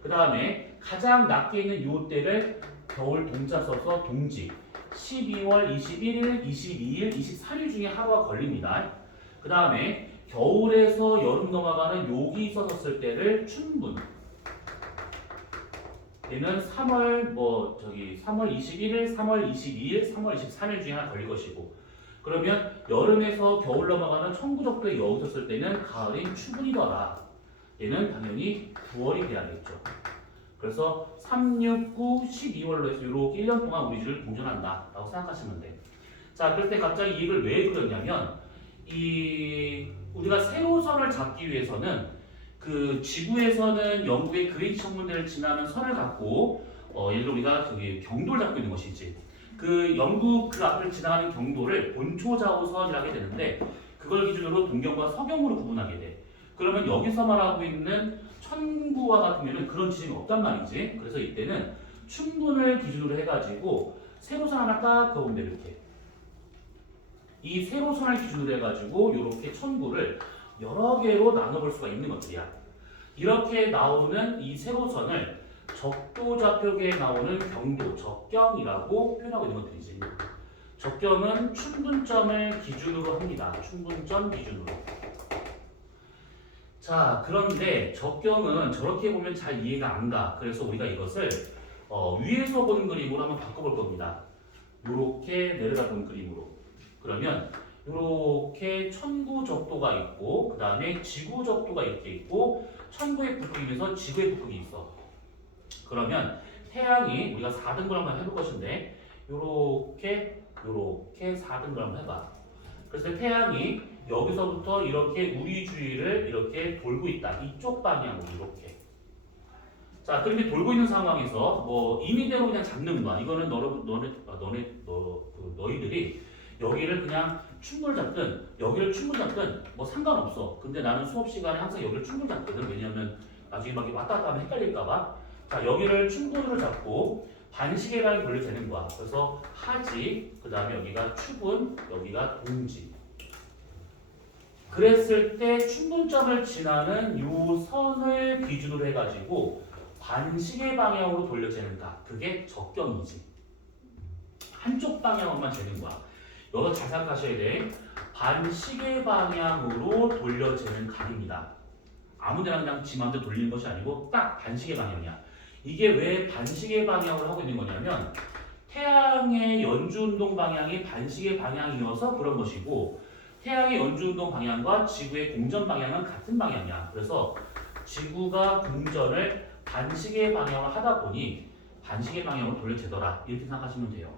그 다음에 가장 낮게 있는 요 때를 겨울 동자 써서 동지. 12월 21일, 22일, 24일 중에 하루가 걸립니다. 그 다음에 겨울에서 여름 넘어가는 여기 써섰을 때를 춘분. 얘는 3월 21일, 3월 22일, 3월 23일 중에 하나 걸릴 것이고. 그러면 여름에서 겨울 넘어가는 천구적도에 여기 썼을 때는 가을인 추분이더라. 얘는 당연히 9월이 돼야겠죠. 그래서 3, 6, 9, 12월로 해서 이렇게 1년 동안 우리 주를 공전한다 라고 생각하시면 돼. 자, 그럴 때 갑자기 이 얘기를 왜 그렸냐면 우리가 세로선을 잡기 위해서는 그 지구에서는 영국의 그린치 천문대를 지나는 선을 갖고 예를 들어 우리가 저기 경도를 잡고 있는 것이지. 그 영국 그 앞을 지나가는 경도를 본초좌우선이라고 하게 되는데 그걸 기준으로 동경과 서경으로 구분하게 돼. 그러면 여기서 말하고 있는 천구와 같은 경우는 그런 지점이 없단 말이지. 그래서 이때는 춘분을 기준으로 해가지고 세로선 하나 딱 그어보면 돼. 이렇게 이 세로선을 기준으로 해가지고 이렇게 천구를 여러 개로 나눠볼 수가 있는 것들이야. 이렇게 나오는 이 세로선을 적도좌표계에 나오는 경도, 적경이라고 표현하고 있는 것들이지. 적경은 춘분점을 기준으로 합니다. 춘분점 기준으로. 자, 그런데 적경은 저렇게 보면 잘 이해가 안 가. 그래서 우리가 이것을 위에서 본 그림으로 한번 바꿔볼 겁니다. 이렇게 내려다본 그림으로. 그러면 이렇게 천구적도가 있고 그 다음에 지구적도가 이렇게 있고 천구의 북극이면서 지구의 북극이 있어. 그러면 태양이 우리가 4등분 한번 해볼 것인데 요렇게 4등분 한번 해봐. 그래서 태양이 여기서부터 이렇게 우리 주위를 이렇게 돌고 있다. 이쪽 방향으로 이렇게. 자, 그렇게 돌고 있는 상황에서 뭐 임의대로 그냥 잡는 거야. 이거는 너희들이 여기를 그냥 춘분을 잡든 여기를 춘분 잡든 뭐 상관없어. 근데 나는 수업 시간에 항상 여기를 춘분 잡거든. 왜냐면 나중에 막 왔다 갔다 하면 헷갈릴까봐. 자, 여기를 춘분으로 잡고 반시계 방향이 돌려 재는 거야. 그래서 하지, 그 다음에 여기가 추분, 여기가 동지. 그랬을 때 춘분점을 지나는 요 선을 기준으로 해가지고 반시계 방향으로 돌려 재는 각. 그게 적경이지. 한쪽 방향으로만 재는 거야. 여기서 잘 생각하셔야 돼. 반시계 방향으로 돌려 재는 각입니다. 아무데나 그냥 지 마음대로 돌리는 것이 아니고 딱 반시계 방향이야. 이게 왜 반시계 방향으로 하고 있는 거냐면 태양의 연주운동 방향이 반시계 방향이어서 그런 것이고 태양의 연주운동 방향과 지구의 공전 방향은 같은 방향이야. 그래서 지구가 공전을 반시계 방향으로 하다 보니 반시계 방향으로 돌려재더라. 이렇게 생각하시면 돼요.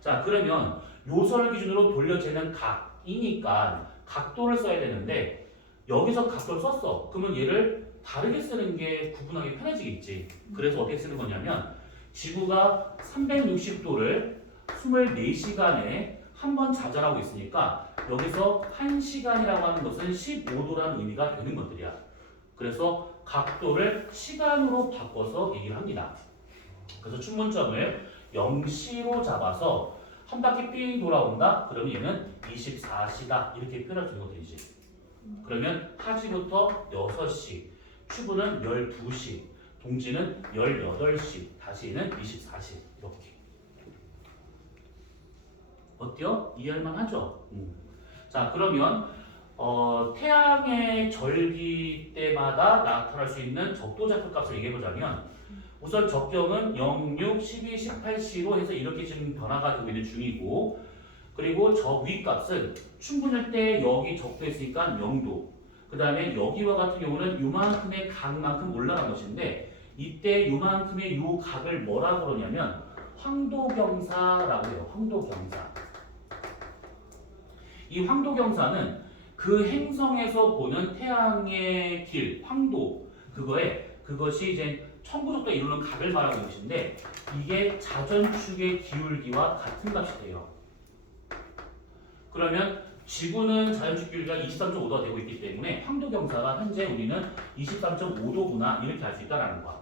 자, 그러면 요선을 기준으로 돌려재는 각이니까 각도를 써야 되는데 여기서 각도를 썼어. 그러면 얘를 다르게 쓰는 게 구분하기 편해지겠지. 그래서 어떻게 쓰는 거냐면 지구가 360도를 24시간에 한 번 좌전하고 있으니까 여기서 1시간이라고 하는 것은 15도라는 의미가 되는 것들이야. 그래서 각도를 시간으로 바꿔서 얘기를 합니다. 그래서 춘문점을 0시로 잡아서 한 바퀴 삥 돌아온다? 그러면 얘는 24시다. 이렇게 표현할 수 있는 되지. 그러면 하지부터 6시, 추부는 12시, 동지는 18시, 다시는 24시. 이렇게. 어때요? 이해할만 하죠? 자, 그러면 태양의 절기 때마다 나타날 수 있는 적도좌표 값을 얘기해보자면 우선 적경은 0, 6, 12, 18시로 해서 이렇게 지금 변화가 되고 있는 중이고 그리고 저 위 값은 충분할 때 여기 적도했으니까 0도 그 다음에 여기와 같은 경우는 요만큼의 각만큼 올라간 것인데 이때 요만큼의 요 각을 뭐라 그러냐면 황도경사라고 해요. 황도경사. 이 황도경사는 그 행성에서 보는 태양의 길, 황도 그것이 이제 천부적도 이루는 각을 말하는 것인데 이게 자전축의 기울기와 같은 값이 돼요. 그러면 지구는 자전축 기울기가 23.5도가 되고 있기 때문에 황도경사가 현재 우리는 23.5도구나 이렇게 알 수 있다는 거야.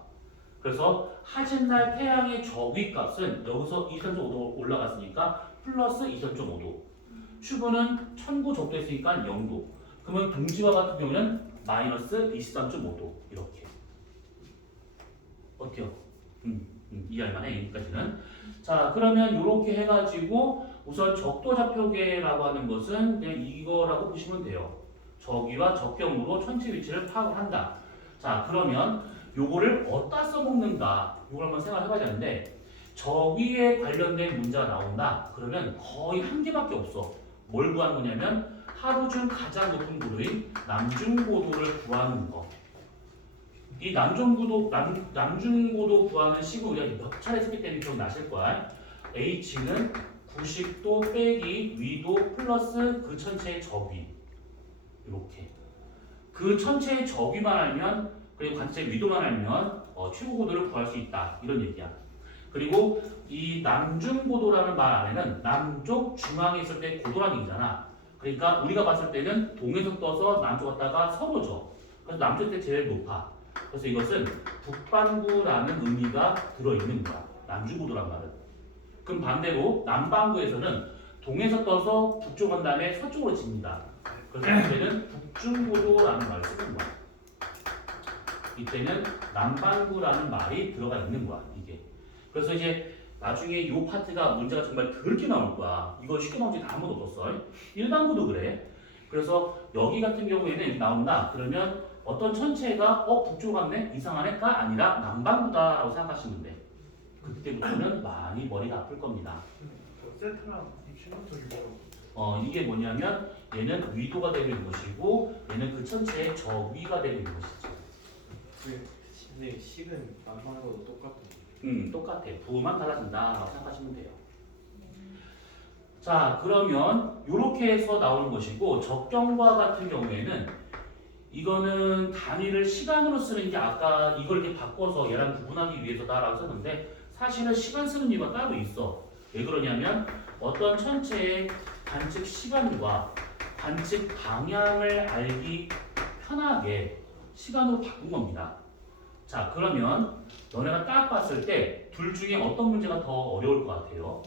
그래서 하진날 태양의 저위값은 여기서 23.5도 올라갔으니까 플러스 23.5도. 추부는 천부적도했으니까 0도. 그러면 동지와 같은 경우는 마이너스 23.5도 이렇게. 어때요? 이해할만해 여기까지는. 자 그러면 이렇게 해가지고 우선 적도좌표계라고 하는 것은 그냥 이거라고 보시면 돼요. 저기와 적경으로 천체 위치를 파악을 한다. 자 그러면 요거를 어디다 써먹는가 요걸 한번 생각해봐야 되는데 저기에 관련된 문제가 나온다. 그러면 거의 한 개밖에 없어. 뭘 구하는 거냐면 하루 중 가장 높은 고도인 남중고도를 구하는 거. 이 남중고도 구하는 식을 우리가 몇 차례 했기 때문에 기억나실 거야. H는 90도 빼기 위도 플러스 그 천체의 저위. 이렇게. 그 천체의 저위만 알면 그리고 관체의 위도만 알면 최고고도를 구할 수 있다. 이런 얘기야. 그리고 이 남중고도라는 말 안에는 남쪽 중앙에 있을 때 고도라는 얘기잖아. 그러니까 우리가 봤을 때는 동에서 떠서 남쪽 갔다가 서로죠. 그래서 남쪽 때 제일 높아. 그래서 이것은 북반구라는 의미가 들어있는 거야. 남중고도란 말은. 그럼 반대로 남반구에서는 동에서 떠서 북쪽 간 다음에 서쪽으로 집니다. 그래서 이때는 북중고도라는 말을 쓰는 거야. 이때는 남반구라는 말이 들어가 있는 거야. 이게. 그래서 이제 나중에 이 파트가 문제가 정말 더럽게 나올 거야. 이거 쉽게 나온 적이 한 번도 없었어. 일반구도 그래. 그래서 여기 같은 경우에는 나온다. 그러면 어떤 천체가 북쪽 갔네? 이상하네가 아니라 남반구다라고 생각하시면 돼. 그때부터는 많이 머리가 아플 겁니다. 저 세트랑 입시는 저기 이게 뭐냐면 얘는 위도가 되는 것이고 얘는 그 천체의 저위가 되는 것이죠. 근데 식은 남한하고 똑같은. 똑같아. 부호만 달라진다라고 생각하시면 돼요. 자, 그러면 이렇게 해서 나오는 것이고 적경과 같은 경우에는 이거는 단위를 시간으로 쓰는 게 아까 이걸 이렇게 바꿔서 얘랑 구분하기 위해서다라고 썼는데 사실은 시간 쓰는 이유가 따로 있어. 왜 그러냐면 어떤 천체의 관측 시간과 관측 방향을 알기 편하게 시간으로 바꾼 겁니다. 자, 그러면 너네가 딱 봤을 때 둘 중에 어떤 문제가 더 어려울 것 같아요?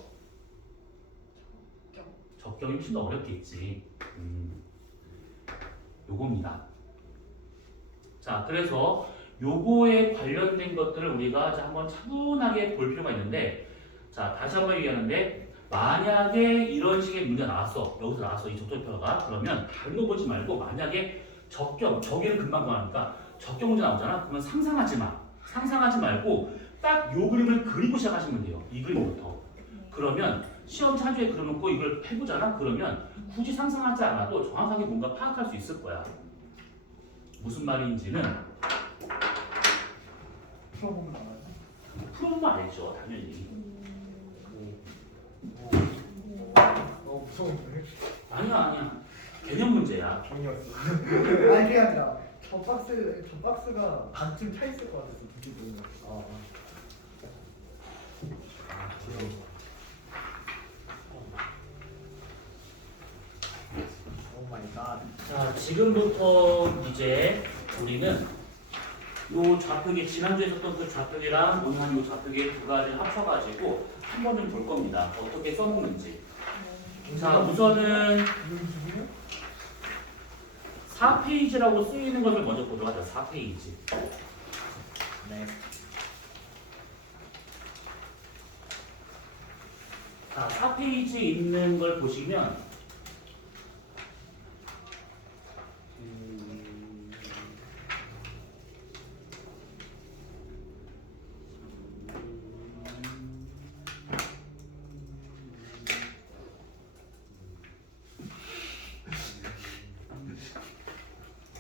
적경이 훨씬 더 어렵겠지. 요겁니다. 자, 그래서 요거에 관련된 것들을 우리가 한번 차분하게 볼 필요가 있는데, 자, 다시 한번 얘기하는데, 만약에 이런 식의 문제가 나왔어. 여기서 나왔어. 이 적도표가. 그러면 다른 거 보지 말고, 만약에 적경, 저기는 금방 구하니까 적경 문제 나오잖아? 그러면 상상하지 마. 상상하지 말고, 딱 요 그림을 그리고 시작하시면 돼요. 이 그림부터. 그러면 시험 차주에 그려놓고 이걸 해보잖아? 그러면 굳이 상상하지 않아도 정확하게 뭔가 파악할 수 있을 거야. 무슨 말인지는 풀어보면 알아요. 풀어보면 알죠, 당연히. 무서운데? 아니야. 개념 문제야. 정이었어. 아니 그게 아니라 저 박스가 반쯤 차 있을 것 같았어. 두개 보면. 오 마이 갓. 자, 지금부터 이제 우리는 요 좌표기 지난주에 썼던 그 좌표기랑 오늘 한 요 좌표기 두 가지를 합쳐가지고 한 번 좀 볼 겁니다. 어떻게 써먹는지. 자, 우선은 4페이지라고 쓰이는 것을 먼저 보도록 하죠. 4페이지. 네. 자, 4페이지에 있는 걸 보시면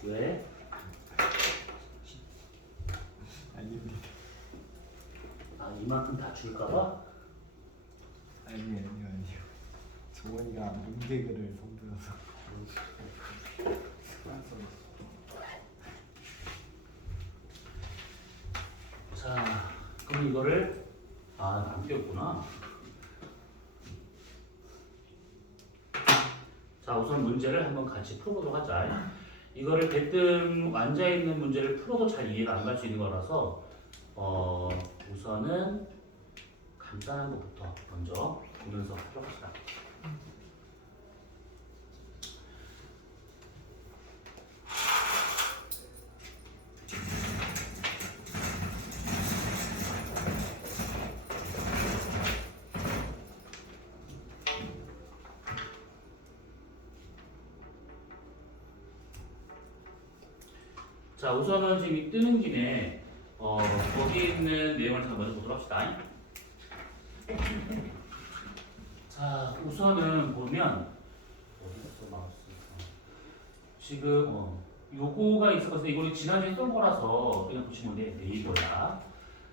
왜? 아닙니다. 아, 이만큼 다 줄까봐? 아니요. 조원이가 문개글을 선보여서. 자, 그럼 이거를 안 띄웠구나. 자, 우선 문제를 한번 같이 풀어보도록 하자. 이거를 대뜸 앉아있는 문제를 풀어도 잘 이해가 안 갈 수 있는 거라서 우선은 간단한 것부터 먼저 보면서 하도록 합시다. 자, 우선은 지금 이 뜨는 김에 거기 있는 내용을 다 먼저 보도록 합시다. 자, 우선은 보면 어디서 마우스? 지금 요거가 있어서 이거는 지난주에 썼던 거라서 그냥 보시면 돼. 네이버야.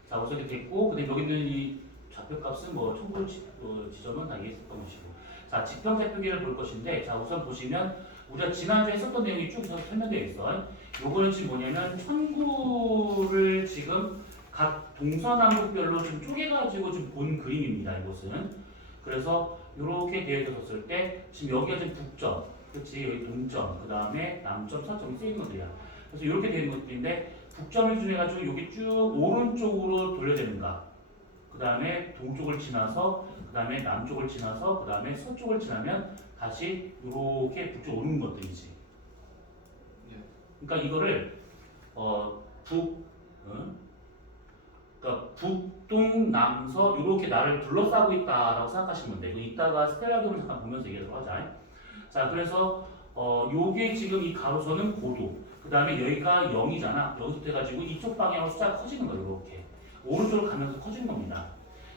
자, 우선 이렇게 됐고, 근데 여기 있는 이 좌표값은 뭐 첨부 지점은 다 이해했던 것이고. 자, 지평좌표기를 볼 것인데, 자, 우선 보시면 우리가 지난주에 썼던 내용이 쭉 설명되어 있어. 요거는 지금 뭐냐면 천구를 지금 각 동서남북별로 좀 쪼개가지고 좀 본 그림입니다. 이것은. 그래서 이렇게 되어 있었을 때 지금 여기가 지금 북점, 그렇지? 여기 동점, 그 다음에 남점, 서점이 쓰이는 것들이야. 그래서 이렇게 되는 것들인데 북점을 기준해 가지고 여기 쭉 오른쪽으로 돌려되는가? 그 다음에 동쪽을 지나서, 그 다음에 남쪽을 지나서, 그 다음에 서쪽을 지나면 다시 이렇게 북쪽 오는 것들이지. 그러니까 이거를 그러니까 북동 남서 이렇게 나를 둘러싸고 있다라고 생각하시면 돼. 이따가 스텔라 그림을 잠깐 보면서 얘기하도록 하자. 자, 그래서 요게 지금 이 가로선은 고도. 그 다음에 여기가 0이잖아. 여기서 해가지고 이쪽 방향으로 숫자가 커지는 거예요. 이렇게 오른쪽으로 가면서 커지는 겁니다.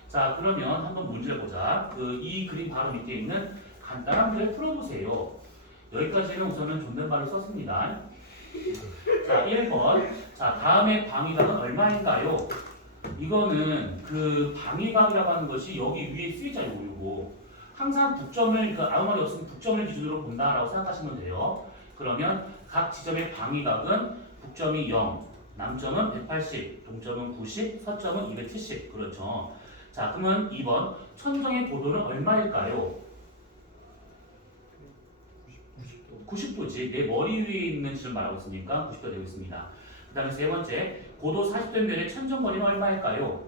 자, 그러면 한번 문제를 보자. 이 그림 바로 밑에 있는 간단한 문제를 풀어보세요. 여기까지는 우선은 존댓말을 썼습니다. 자, 1번. 자, 다음에 방위각은 얼마인가요? 이거는 그 방위각이라고 하는 것이 여기 위에 쓰이잖아요. 요거. 항상 북점을, 그러니까 아무 말이 없으면 북점을 기준으로 본다라고 생각하시면 돼요. 그러면 각 지점의 방위각은 북점이 0, 남점은 180, 동점은 90, 서점은 270. 그렇죠. 자, 그러면 2번. 천정의 고도는 얼마일까요? 90도지. 내 머리 위에 있는 지점 말하고 있으니까 90도 되고 있습니다. 그 다음에 세 번째, 고도 40도인 면의 천정거리는 얼마일까요?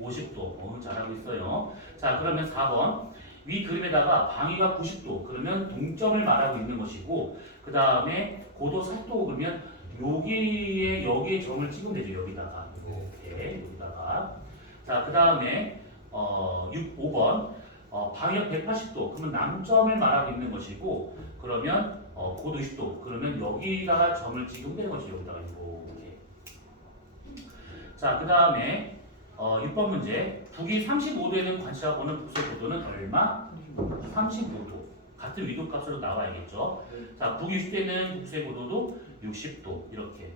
50도. 잘하고 있어요. 자, 그러면 4번. 위 그림에다가 방위가 90도. 그러면 동점을 말하고 있는 것이고, 그 다음에 고도 40도 그러면 여기에 점을 찍으면 되죠. 여기다가. 이렇게. 여기다가. 자, 그 다음에 5번. 방위가 180도. 그러면 남점을 말하고 있는 것이고, 그러면 고도 20도. 그러면 여기다가 점을 찍으면 되는 것이죠. 여기다가 이렇게. 자, 그 다음에 6번 문제. 북위 35도에는 관측하고 보는 북서의 고도는 얼마? 35도. 같은 위도 값으로 나와야겠죠. 자, 북위 60도에는 북서의 고도도 60도. 이렇게.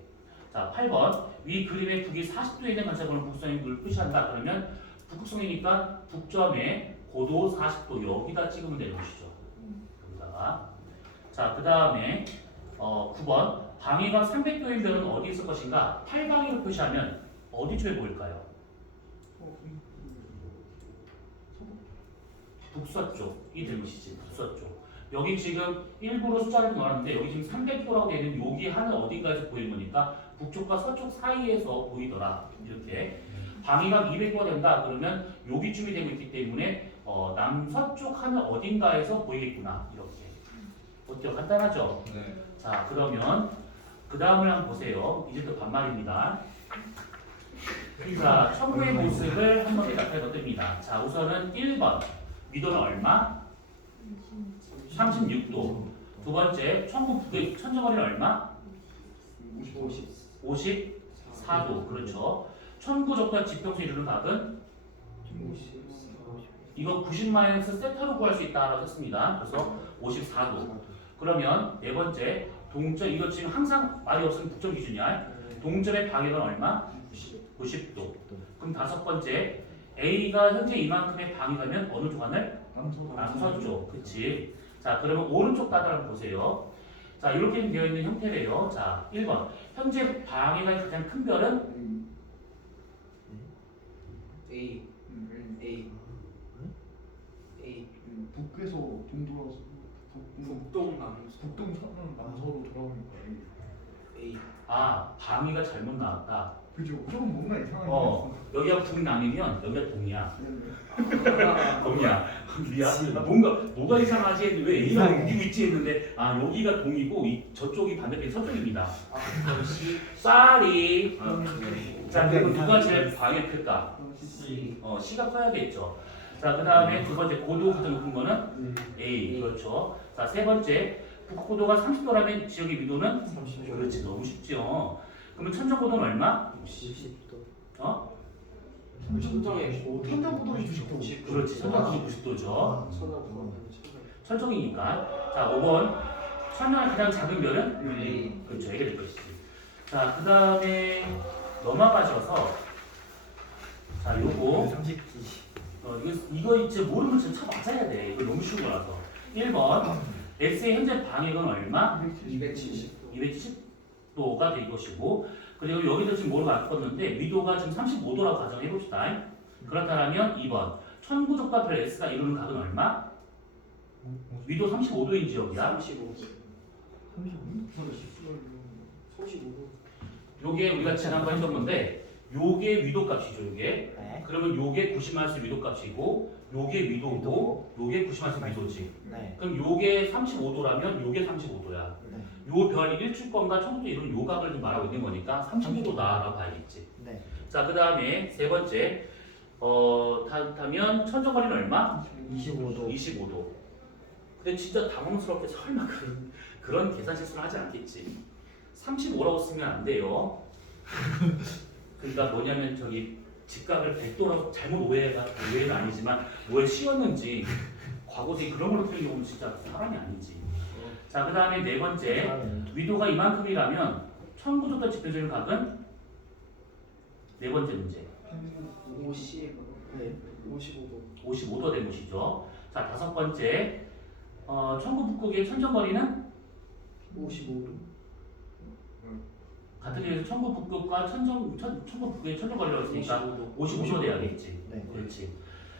자, 8번. 위 그림의 북위 40도에 있는 관측하고 보는 북서의 고도를 표시한다. 그러면 북극성이니까 북점의 고도 40도 여기다 찍으면 되는 것이죠. 여기다가. 자, 그 다음에 9번. 방위가 300도인 별은 어디 있을 것인가? 8방위로 표시하면 어디 쪽에 보일까요? 북서쪽이 될 것이지. 북서쪽. 여기 지금 일부러 숫자를 넣었는데 여기 지금 300도라고 되어 있는 여기 하늘 어딘가에서 보이는 거니까 북쪽과 서쪽 사이에서 보이더라. 이렇게 방위가 200도가 된다. 그러면 여기쯤이 되고 있기 때문에 남서쪽 하늘 어딘가에서 보이겠구나. 이렇게. 어때요? 간단하죠? 네. 자, 그러면 그 다음을 한번 보세요. 이제 또 반말입니다. 자, 천구의 모습을 한 번에 나타내 드립니다. 자, 우선은 1번. 위도는 얼마? 36도. 두 번째, 천구 북의 천정거리는 얼마? 54도. 그렇죠. 천구적과 지평선 이루는 각은 이거 90마이너스 세타로 구할 수 있다라고 했습니다. 그래서 54도. 그러면 네 번째, 동점 이거 지금 항상 말이 없으면 북점 기준이야. 동점의 방향은 얼마? 90도. 그럼 다섯 번째, A가 현재 이만큼의 방위가면 어느 쪽 하늘? 남서쪽. 그치? 자, 그러면 오른쪽 다들 한번 보세요. 자, 이렇게 되어 있는 형태래요. 자, 1번. 현재 방위가의 가장 큰 별은 A 북에서 동돌아서 북동 남서 북동 남서로 돌아오는 거예요. A 방위가 잘못 나왔다. 그죠? 조금 뭔가 이상한 여기가 북남이면 여기가 동이야. 게 동이야. 미안. 뭐가 이상하지 했는데 왜 A가 여기 있지 했는데 여기가 동이고 저쪽이 반대편이 서쪽입니다. 쌀이. 자, 그리고 누가 제일 방에 클까? C가 커야겠죠. 자, 그 다음에 두 번째 고도 가장 높은 거는 A. 그렇죠. 자, 세 번째 북고도가 30도라면 지역의 위도는 30도. 그렇지, 너무 쉽죠. 그러면 천정고도는 얼마? 60도. 천정의 천정고도는 90도. 그렇지, 천정고도 90도죠. 천정고도 천정이니까. 자, 5번 천정의 가장 작은 별은 A 그렇죠, A가 될 것이지. 자, 그 다음에 넘어가셔서 자, 요거 30기. 이거 이제 모르면 진짜 맞아야 돼. 이거 너무 쉬운 거라서. 1번 X의 현재 방향은 얼마? 270도가 될 것이고, 그리고 여기서 지금 뭐로 바꿨는데 위도가 지금 35도라고 가정해 봅시다. 그렇다면 2번 천구적과 별 S가 이루는 각은 얼마? 위도 35도인 지역이야. 35도 요게 우리가 지난번에 했던 건데 요게 위도 값이죠. 요게. 네. 그러면 요게 90마이너스 위도 값이고 요게 위도고 요게 90마이너스 위도지. 네. 그럼 요게 35도라면 요게 35도야. 네. 요 별이 일출권과 천구도 이루는 요 각을 좀 말하고 있는 거니까 35도다라고 봐야겠지. 네. 자, 그 다음에 세 번째 다면 천정거리는 얼마? 25도. 25도. 근데 진짜 당황스럽게 설마 그런 계산 실수를 하지 않겠지. 35라고 쓰면 안 돼요. 그러니까 뭐냐면 저기 직각을 100도라고 잘못 오해는 아니지만 오해 씌웠는지 과거에 그런 걸로 틀린 경우는 진짜 사람이 아니지. 자, 그 다음에 네 번째 위도가 이만큼이라면 천구조도 지표적인 각은 네 번째 문제 55도 된 것이죠. 자, 다섯 번째 천구 북극의 천정거리는 55도 같은 예에서 천구 북극과 천구 북극의 천정거리라고 했으니까 55도 돼야겠지. 네. 그렇지.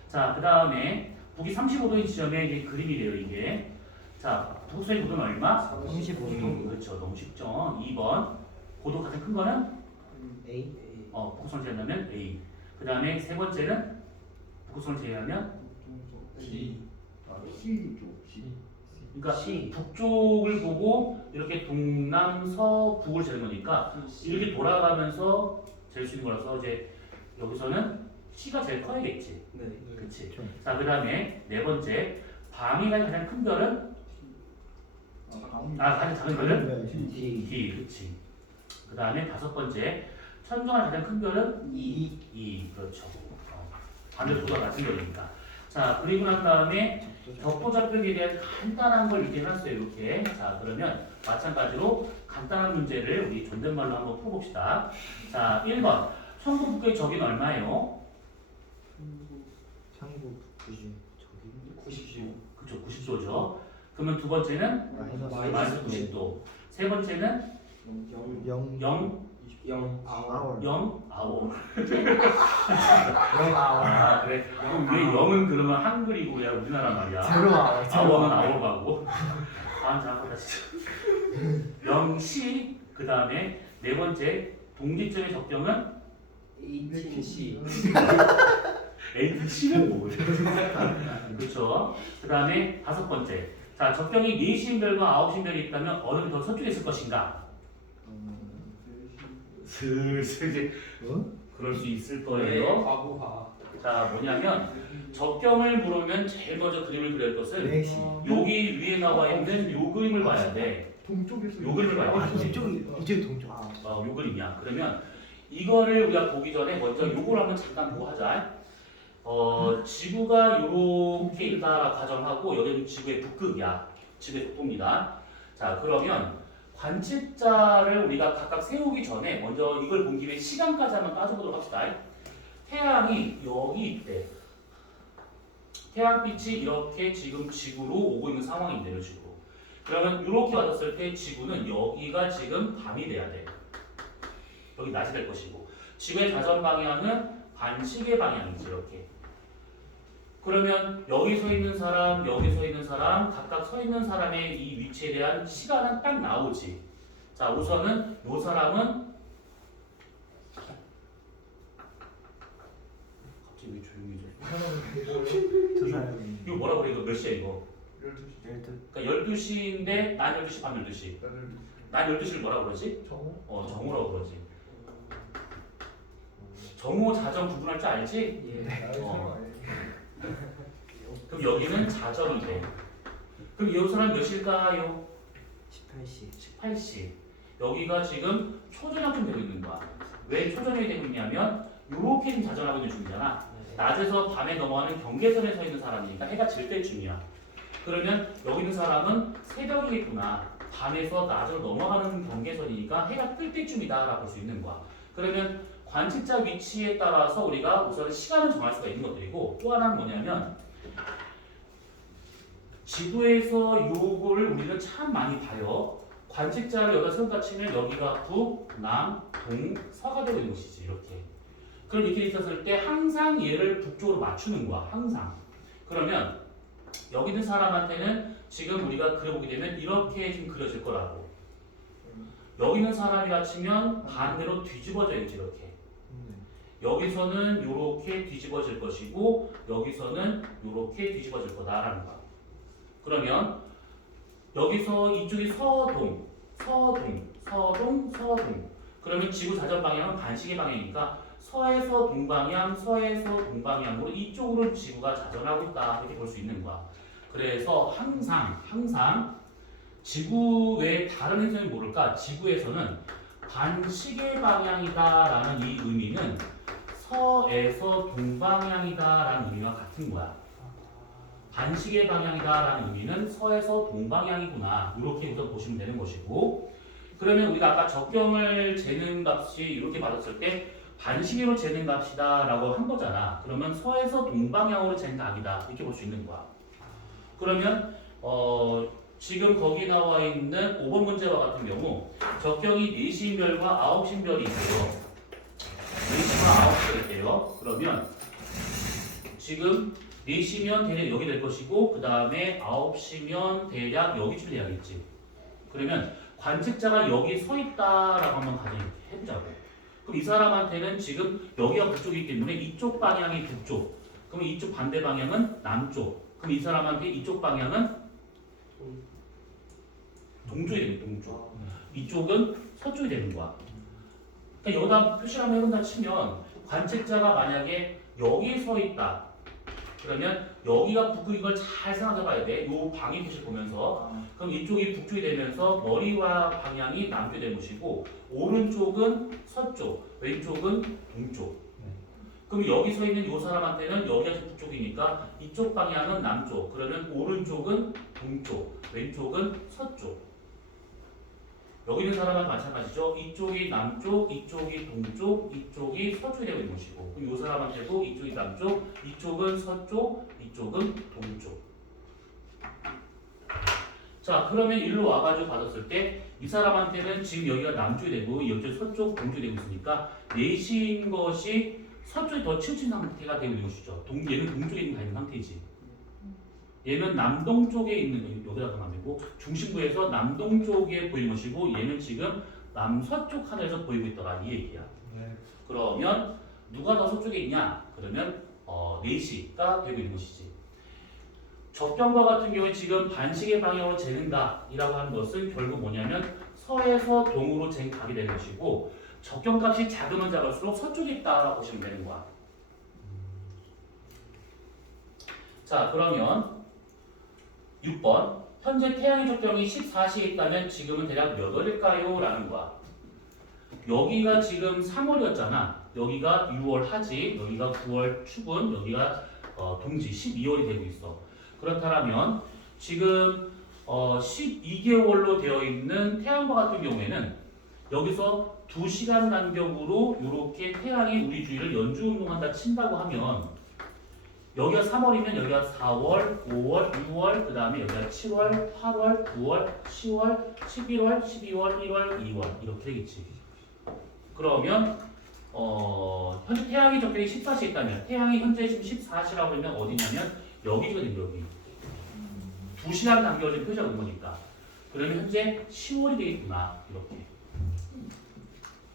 자, 그 다음에 북이 35도인 지점에 이게 그림이래요. 이게. 자, 북서의 고도는 얼마? 35도. 그렇죠. 너무 쉽죠. 2번 고도 가장 큰 거는 A. 북극성을 제외하면 A. 그 다음에 세 번째는 북극성을 제외하면 D C죠. 그러니까 C. 북쪽을 보고 이렇게 동남서 북을 재는 거니까 이렇게 돌아가면서 잴 수 있는 거라서 이제 여기서는 C가 제일 커야겠지. 네 그렇지. 그렇죠. 자, 그 다음에 네 번째 방위가 가장 큰 별은 가장 작은 별은 D. D. 그렇지. 그 다음에 다섯 번째 천정의 가장 큰 별은 E. 그렇죠. 반대로 같은 별이니까. 자, 그리고 난 다음에 적도좌표에 대한 간단한 걸 이렇게 해놨어요. 이렇게. 자, 그러면 마찬가지로 간단한 문제를 우리 존댓말로 한번 풀어봅시다. 자, 1번 천구 북극의 적인 얼마예요? 천국 부주 저기. 그쵸, 90도죠. 그러면 두 번째는 마이너스 90도. 세 번째는 0 0 0 아워. 0 아워. 그래. 그럼 왜 0은 그러면 한글이고야 우리나라 말이야. 제로 아워. 아워는 아워가고. 아, 잘하다 진짜. 0시 그 다음에 네 번째 동지점의 적경은 HC. HC는 뭐예요? 그렇죠. 그 다음에 다섯 번째. 자, 적경이 4시인별과 9시인별이 있다면 어느 게 더 서쪽에 있을 것인가? 슬슬 이제 그럴 수 있을 거예요. 과부하. 자, 뭐냐면 적경을 물으면 제일 먼저 그림을 그릴 것은 4시. 여기 위에 나와 있는 요 그림을 봐야 돼. 동쪽에서 요 그림을 봐야 돼. 이쪽이 동쪽. 요 그림이야. 그러면 이거를 우리가 보기 전에 먼저 요걸 한번 잠깐 보고 하자. 지구가 요렇게 있다라 가정하고 여기는 지구의 북극이야. 지구의 북부입니다. 자, 그러면 관측자를 우리가 각각 세우기 전에 먼저 이걸 본 김에 시간까지 한번 따져보도록 합시다. 태양이 여기 있대. 태양빛이 이렇게 지금 지구로 오고 있는 상황인데, 이런 식으로. 그러면 이렇게 왔을 때 지구는 여기가 지금 밤이 돼야 돼. 여기 낮이 될 것이고, 지구의 자전 방향은 반시계 방향이지, 이렇게. 그러면 여기 서 있는 사람, 여기 서 있는 사람, 각각 서 있는 사람의 이 위치에 대한 시간은 딱 나오지. 자, 우선은 이 사람은 갑자기 왜 조용해져? 저 사람이 이거 뭐라 그래? 이거 몇 시야 이거? 12시. 그러니까 12시인데 낮 12시, 밤 12시. 낮 12시를 뭐라 그러지? 정오? 정오라고 그러지. 정오, 자정 구분할 줄 알지? 그럼 여기는 자정이 돼. 그럼 이 사람 몇 시일까요? 18시. 18시. 여기가 지금 초저녁쯤 되고 있는 거야. 왜 초저녁이 되고 있냐면 이렇게 지금 자전하고 있는 중이잖아. 낮에서 밤에 넘어가는 경계선에 서 있는 사람이니까 해가 질 때쯤이야. 그러면 여기 있는 사람은 새벽이겠구나. 밤에서 낮으로 넘어가는 경계선이니까 해가 뜰 때쯤이다라고 볼 수 있는 거야. 그러면 관측자 위치에 따라서 우리가 우선 시간을 정할 수가 있는 것들이고, 또 하나는 뭐냐면 지구에서 요거를 우리는 참 많이 봐요. 관측자를 여기다 세운다 치면 여기가 북, 남, 동, 서가 되고 있는 것이지, 이렇게. 그럼 이렇게 있었을 때 항상 얘를 북쪽으로 맞추는 거야, 항상. 그러면 여기 있는 사람한테는 지금 우리가 그려보게 되면 이렇게 지금 그려질 거라고. 여기 있는 사람이라 치면 반대로 뒤집어져 있지, 이렇게. 여기서는 이렇게 뒤집어질 것이고 여기서는 이렇게 뒤집어질 거다라는 거야. 그러면 여기서 이쪽이 서동, 서동, 서동, 서동. 그러면 지구 자전 방향은 반시계 방향이니까 서에서 동방향, 서에서 동방향으로 이쪽으로 지구가 자전하고 있다, 이렇게 볼 수 있는 거야. 그래서 항상 지구 외에 다른 행성이 모를까? 지구에서는 반시계 방향이다라는 이 의미는 서에서 동방향이다라는 의미와 같은 거야. 반시계 방향이다라는 의미는 서에서 동방향이구나, 이렇게 우선 보시면 되는 것이고, 그러면 우리가 아까 적경을 재는 값이 이렇게 받았을 때 반시계로 재는 값이다라고 한 거잖아. 그러면 서에서 동방향으로 재는 값이다, 이렇게 볼 수 있는 거야. 그러면 지금 거기 나와 있는 5번 문제와 같은 경우 적경이 4시인별과 9시인별이 있어요. 4시와 9시가 있대요. 그러면 지금 4시면 대략 여기 될 것이고, 그 다음에 9시면 대략 여기쯤 돼야겠지. 그러면 관측자가 여기 서 있다라고 한번 가정해보자고. 그럼 이 사람한테는 지금 여기가 북쪽이기 때문에 이쪽 방향이 북쪽. 그럼 이쪽 반대 방향은 남쪽. 그럼 이 사람한테 이쪽 방향은 동쪽이 되는 거야, 동쪽. 이쪽은 서쪽이 되는 거야. 그러니까 여기다 표시를 한번 해본다 치면 관측자가 만약에 여기 서 있다. 그러면 여기가 북극인 걸 잘 생각해 봐야 돼. 요 방위 표시를 보면서. 그럼 이쪽이 북쪽이 되면서 머리와 방향이 남쪽이 되는 것이고, 오른쪽은 서쪽, 왼쪽은 동쪽. 그럼 여기 서 있는 요 사람한테는 여기가 북쪽이니까 이쪽 방향은 남쪽, 그러면 오른쪽은 동쪽, 왼쪽은 서쪽. 여기 있는 사람은 마찬가지죠. 이쪽이 남쪽, 이쪽이 동쪽, 이쪽이 서쪽이 되고 있는 것이고, 그럼 이 사람한테도 이쪽이 남쪽, 이쪽은 서쪽, 이쪽은 동쪽. 자, 그러면 일로 와가지고 받았을 때 이 사람한테는 지금 여기가 남쪽이 되고 여기 서쪽, 동쪽이 되고 있으니까 4시인 것이 서쪽이 더 치우친 상태가 되고 있는 것이죠. 얘는 동쪽에 있는 상태이지. 얘는 남동쪽에 있는, 여기다가 남이고 중심부에서 남동쪽에 보이는 것이고, 얘는 지금 남서쪽 하늘에서 보이고 있더라 이 얘기야. 네. 그러면 누가 더 서쪽에 있냐? 그러면 4시가 되고 있는 것이지. 적경과 같은 경우에 지금 반시계 방향으로 재는다이라고 하는 것은 결국 뭐냐면 서에서 동으로 가게 되는 것이고 적경값이 작으면 작을수록 서쪽에 있다라고 보시면 되는 거야. 자 그러면 6번 현재 태양의 적경이 14시에 있다면 지금은 대략 몇 월일까요? 라는 거야. 여기가 지금 3월이었잖아. 여기가 6월 하지, 여기가 9월 추분, 여기가 동지 12월이 되고 있어. 그렇다면 지금 12개월로 되어 있는 태양과 같은 경우에는 여기서 2시간 간격으로 이렇게 태양이 우리 주위를 연주운동한다 친다고 하면 여기가 3월이면 여기가 4월, 5월, 6월, 그 다음에 여기가 7월, 8월, 9월, 10월, 11월, 12월, 1월, 2월 이렇게 되겠지. 그러면 현재 태양의 적경이 14시에 있다면 태양이 현재 지금 14시라고 하면 어디냐면 여기거든요. 여기 2시간 간격을 지금 표시하는 거니까 그러면 현재 10월이 되겠구나 이렇게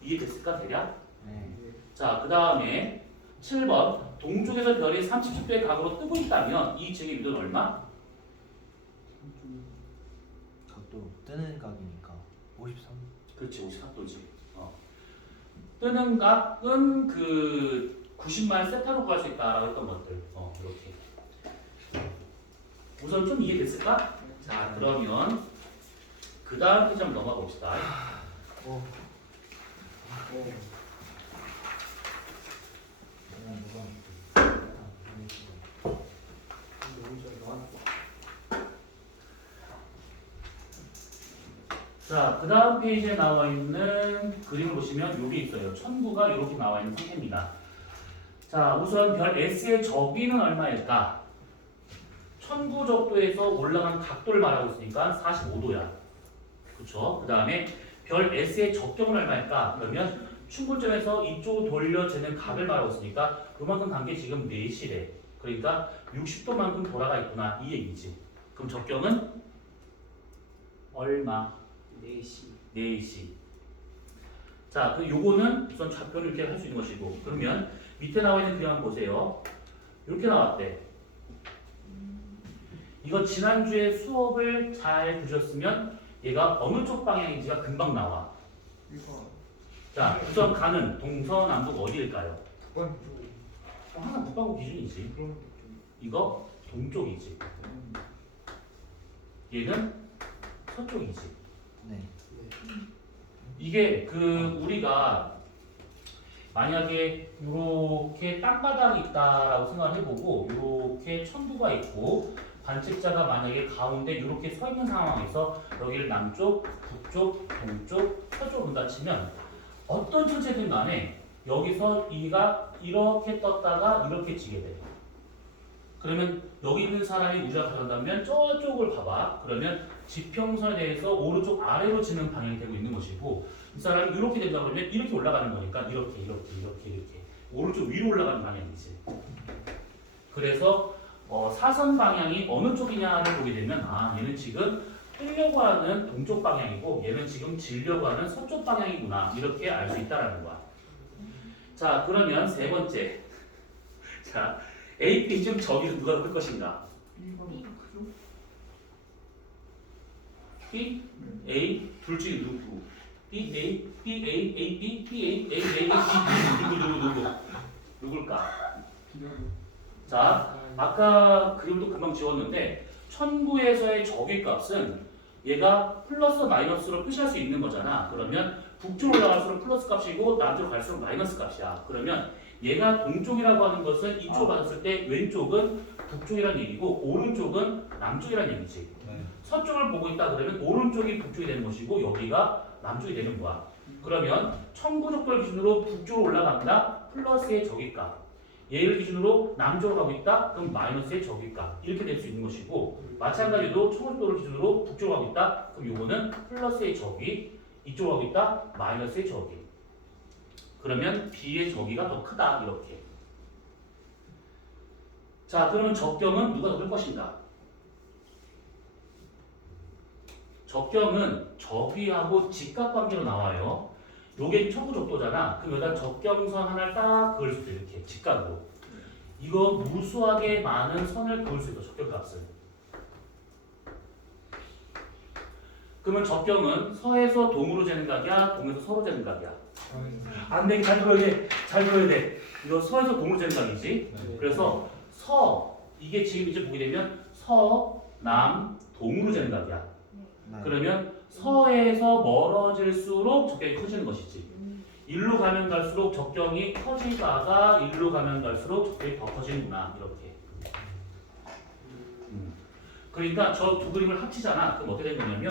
이해됐을까 대략? 네. 자 그 다음에 7번 동쪽에서 별이 30도의 각으로 뜨고 있다면 이 층의 위도는 얼마? 각도 뜨는 각이니까 53. 그렇지 53도지. 뜨는 각은 그 90만 세타로 구할 수 있다라고 했던 것들 이렇게 우선 좀 이해됐을까? 자 그러면 그 다음 페이지 한번 넘어가 봅시다. 자, 그 다음 페이지에 나와 있는 그림을 보시면 여기 있어요. 천구가 이렇게 나와 있는 상태입니다. 자, 우선 별 S의 저기는 얼마일까? 천구 적도에서 올라간 각도를 말하고 있으니까 45도야. 그쵸? 그 다음에 별 S의 적경은 얼마일까? 그러면 충분점에서 이쪽으로 돌려 재는 각을 말하고 있으니까 그만큼 간 게 지금 4시래. 그러니까 60도만큼 돌아가 있구나. 이 얘기지. 그럼 적경은 얼마? 4시. 4시. 자, 그 요거는 우선 좌표를 이렇게 할 수 있는 것이고 그러면 밑에 나와 있는 그림 한번 보세요. 이렇게 나왔대. 이거 지난주에 수업을 잘 보셨으면 얘가 어느 쪽 방향인지가 금방 나와. 이거 자, 우선 가는 동서남북 어디일까요? 북한 항상 북방구 기준이지. 그런 이거 동쪽이지. 얘는 서쪽이지. 네. 이게 그 우리가 만약에 이렇게 땅바닥이 있다라고 생각을 해보고 이렇게 천구가 있고 관측자가 만약에 가운데 이렇게 서 있는 상황에서 여기를 남쪽, 북쪽, 동쪽, 서쪽으로 본다 치면 어떤 천체든 간에 여기서 이가 이렇게 떴다가 이렇게 지게 돼. 그러면 여기 있는 사람이 우주가 가려다면 저쪽을 봐봐. 그러면 지평선에 대해서 오른쪽 아래로 지는 방향이 되고 있는 것이고 이 사람이 이렇게 된다 그러면 이렇게 올라가는 거니까 이렇게 오른쪽 위로 올라가는 방향이지. 그래서 사선 방향이 어느 쪽이냐를 보게 되면 얘는 지금 뜨려고 하는 동쪽 방향이고 얘는 지금 지려고 하는 서쪽 방향이구나 이렇게 알 수 있다라는 거야. 자 그러면 세 번째 자 A, B 중 저기를 누가 끌 것인가? B, A 둘 중에 누구? B, A, B, A, A, B, B, A, A, A, B, 누굴까? 자 아까 그림도 금방 지웠는데 천구에서의 저기값은 얘가 플러스 마이너스로 표시할 수 있는 거잖아. 그러면 북쪽으로 올라갈수록 플러스 값이고 남쪽으로 갈수록 마이너스 값이야. 그러면 얘가 동쪽이라고 하는 것은 이쪽으로 받았을 때 왼쪽은 북쪽이라는 얘기고 오른쪽은 남쪽이라는 얘기지. 네. 서쪽을 보고 있다 그러면 오른쪽이 북쪽이 되는 것이고 여기가 남쪽이 되는 거야. 그러면 천구적도를 기준으로 북쪽으로 올라간다. 플러스의 저기값. 얘를 기준으로 남쪽으로 가고 있다. 그럼 마이너스의 저기값. 이렇게 될 수 있는 것이고 마찬가지로 천구적도를 기준으로 북쪽으로 가고 있다. 그럼 요거는 플러스의 저기. 이쪽으로 가고 있다. 마이너스의 저기. 그러면 B의 저기가 더 크다. 이렇게. 자 그러면 적경은 누가 더 클 것인가? 적경은 저기하고 직각관계로 나와요. 요게 청구족도잖아. 그럼 여기다 적경선 하나를 딱 그을 수도 이렇게 직각으로. 이거 무수하게 많은 선을 그을 수 있어 적경값을. 그러면 적경은 서에서 동으로 재는 각이야, 동에서 서로 재는 각이야. 안 돼, 잘 들어야 돼, 잘 들어야 돼. 이거 서에서 동으로 재는 각이지. 그래서 서 이게 지금 이제 보게 되면 서, 남, 동으로 재는 각이야. 네. 그러면 서에서 멀어질수록 적경이 커지는 것이지. 일로 가면 갈수록 적경이 커지다가 일로 가면 갈수록 적경이 더 커지는구나 이렇게. 그러니까 저 두 그림을 합치잖아. 그럼 어떻게 된 거냐면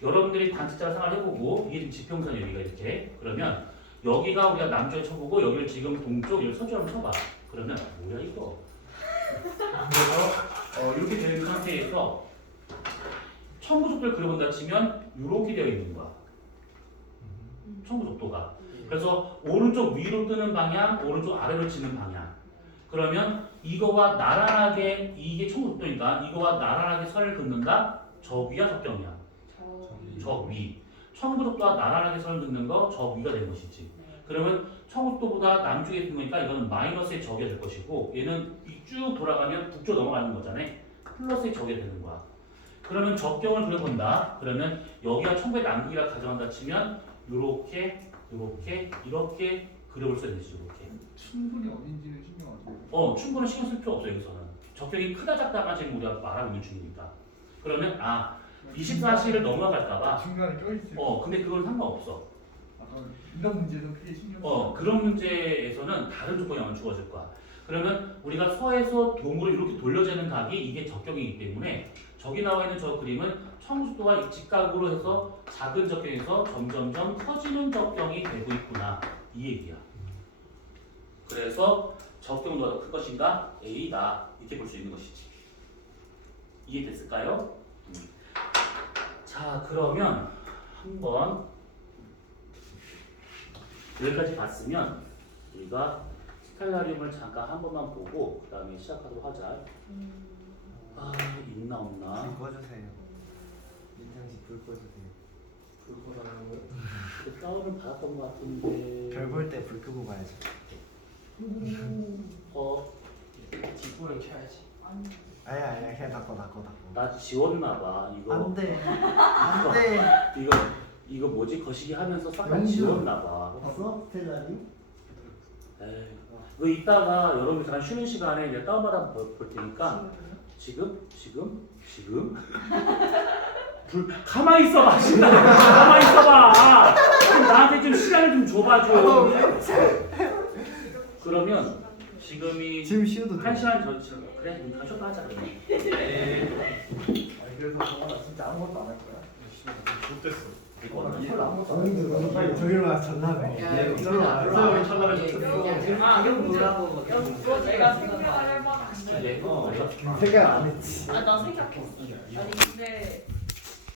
여러분들이 단측자 생활해보고 이게 지금 지평선 여기가 이렇게 그러면 여기가 우리가 남쪽에 쳐보고 여기를 지금 동쪽 여기 서쪽으로 쳐봐. 그러면 뭐야 이거? 그래서 이렇게 되어 있는 상태에서 청구족도를 그려본다 치면 이렇게 되어 있는 거야. 청구족도가. 그래서 오른쪽 위로 뜨는 방향, 오른쪽 아래로 치는 방향. 그러면 이거와 나란하게 이게 청구족도니까 이거와 나란하게 선을 긋는다. 저 위야 적경이야. 저 위. 청구족도와 나란하게 선을 긋는 거 저 위가 되는 것이지. 그러면 청구족도보다 남쪽에 있는 거니까 이거는 마이너스의 적이 될 것이고 얘는 쭉 돌아가면 북쪽 넘어가는 거잖아. 플러스의 적이 되는 거야. 그러면 적경을 그려본다. 그러면 여기가 청구의 남극이라 가정한다 치면 요렇게 이렇게 그려볼 수 있는 거지. 이렇게. 충분히 어딘지는 신경 안 써요. 충분히 신경 쓸 필요 없어 여기서는. 적경이 크다 작다만 지금 우리가 말하고 있는 중이니까. 그러면 24시를 넘어갈까봐. 중간에 껴있어요. 근데 그건 상관없어. 이런 문제는 크게 신경 써. 그런 문제에서는 다른 조건이 아마 주어질 거야. 그러면 우리가 서에서 동으로 이렇게 돌려재는 각이 이게 적경이기 때문에 저기 나와 있는 저 그림은 청구속도가 직각으로 해서 작은 적경에서 점점점 커지는 적경이 되고 있구나 이 얘기야. 그래서 적경은 누가 더 클 것인가? A다 이렇게 볼 수 있는 것이지. 이해됐을까요? 자 그러면 한번 여기까지 봤으면 우리가 스칼라리움을 잠깐 한 번만 보고 그 다음에 시작하도록 하자. 있나 없나? 불 꺼주세요. 민상씨 불 꺼주세요. 불 꺼라는 거? 그 다운을 받았던 것 같은데. 별 볼 때 불 끄고 가야죠. 뒷불을 켜야지. 아야 그냥 닫고. 나 지웠나 봐 이거. 안돼. 안돼. 이거 뭐지 거시기 하면서 싹 다 영주. 지웠나 봐. 봤어? 스텔라님? 에이, 이거 이따가 여러분 잠깐 쉬는 시간에 이제 다운받아 볼 테니까 지금 불 가만히 있어봐 진짜 가만히 있어봐. 좀 나한테 좀 시간을 좀 줘봐 좀. 그러면 지금이 지금 쉬어도 돼. 1시간 전 그래 우리 쉬었다 하자 그러면. 그래서 정말 진짜 아무것도 안 할 거야. 못됐어. 이거 너무 빨리 저기로 와 전남에. 이리로 와. 그럼 전남에 그거 내가 생각을 해봐. 네. 생각 안 했지. 나 생각했어. 아니 근데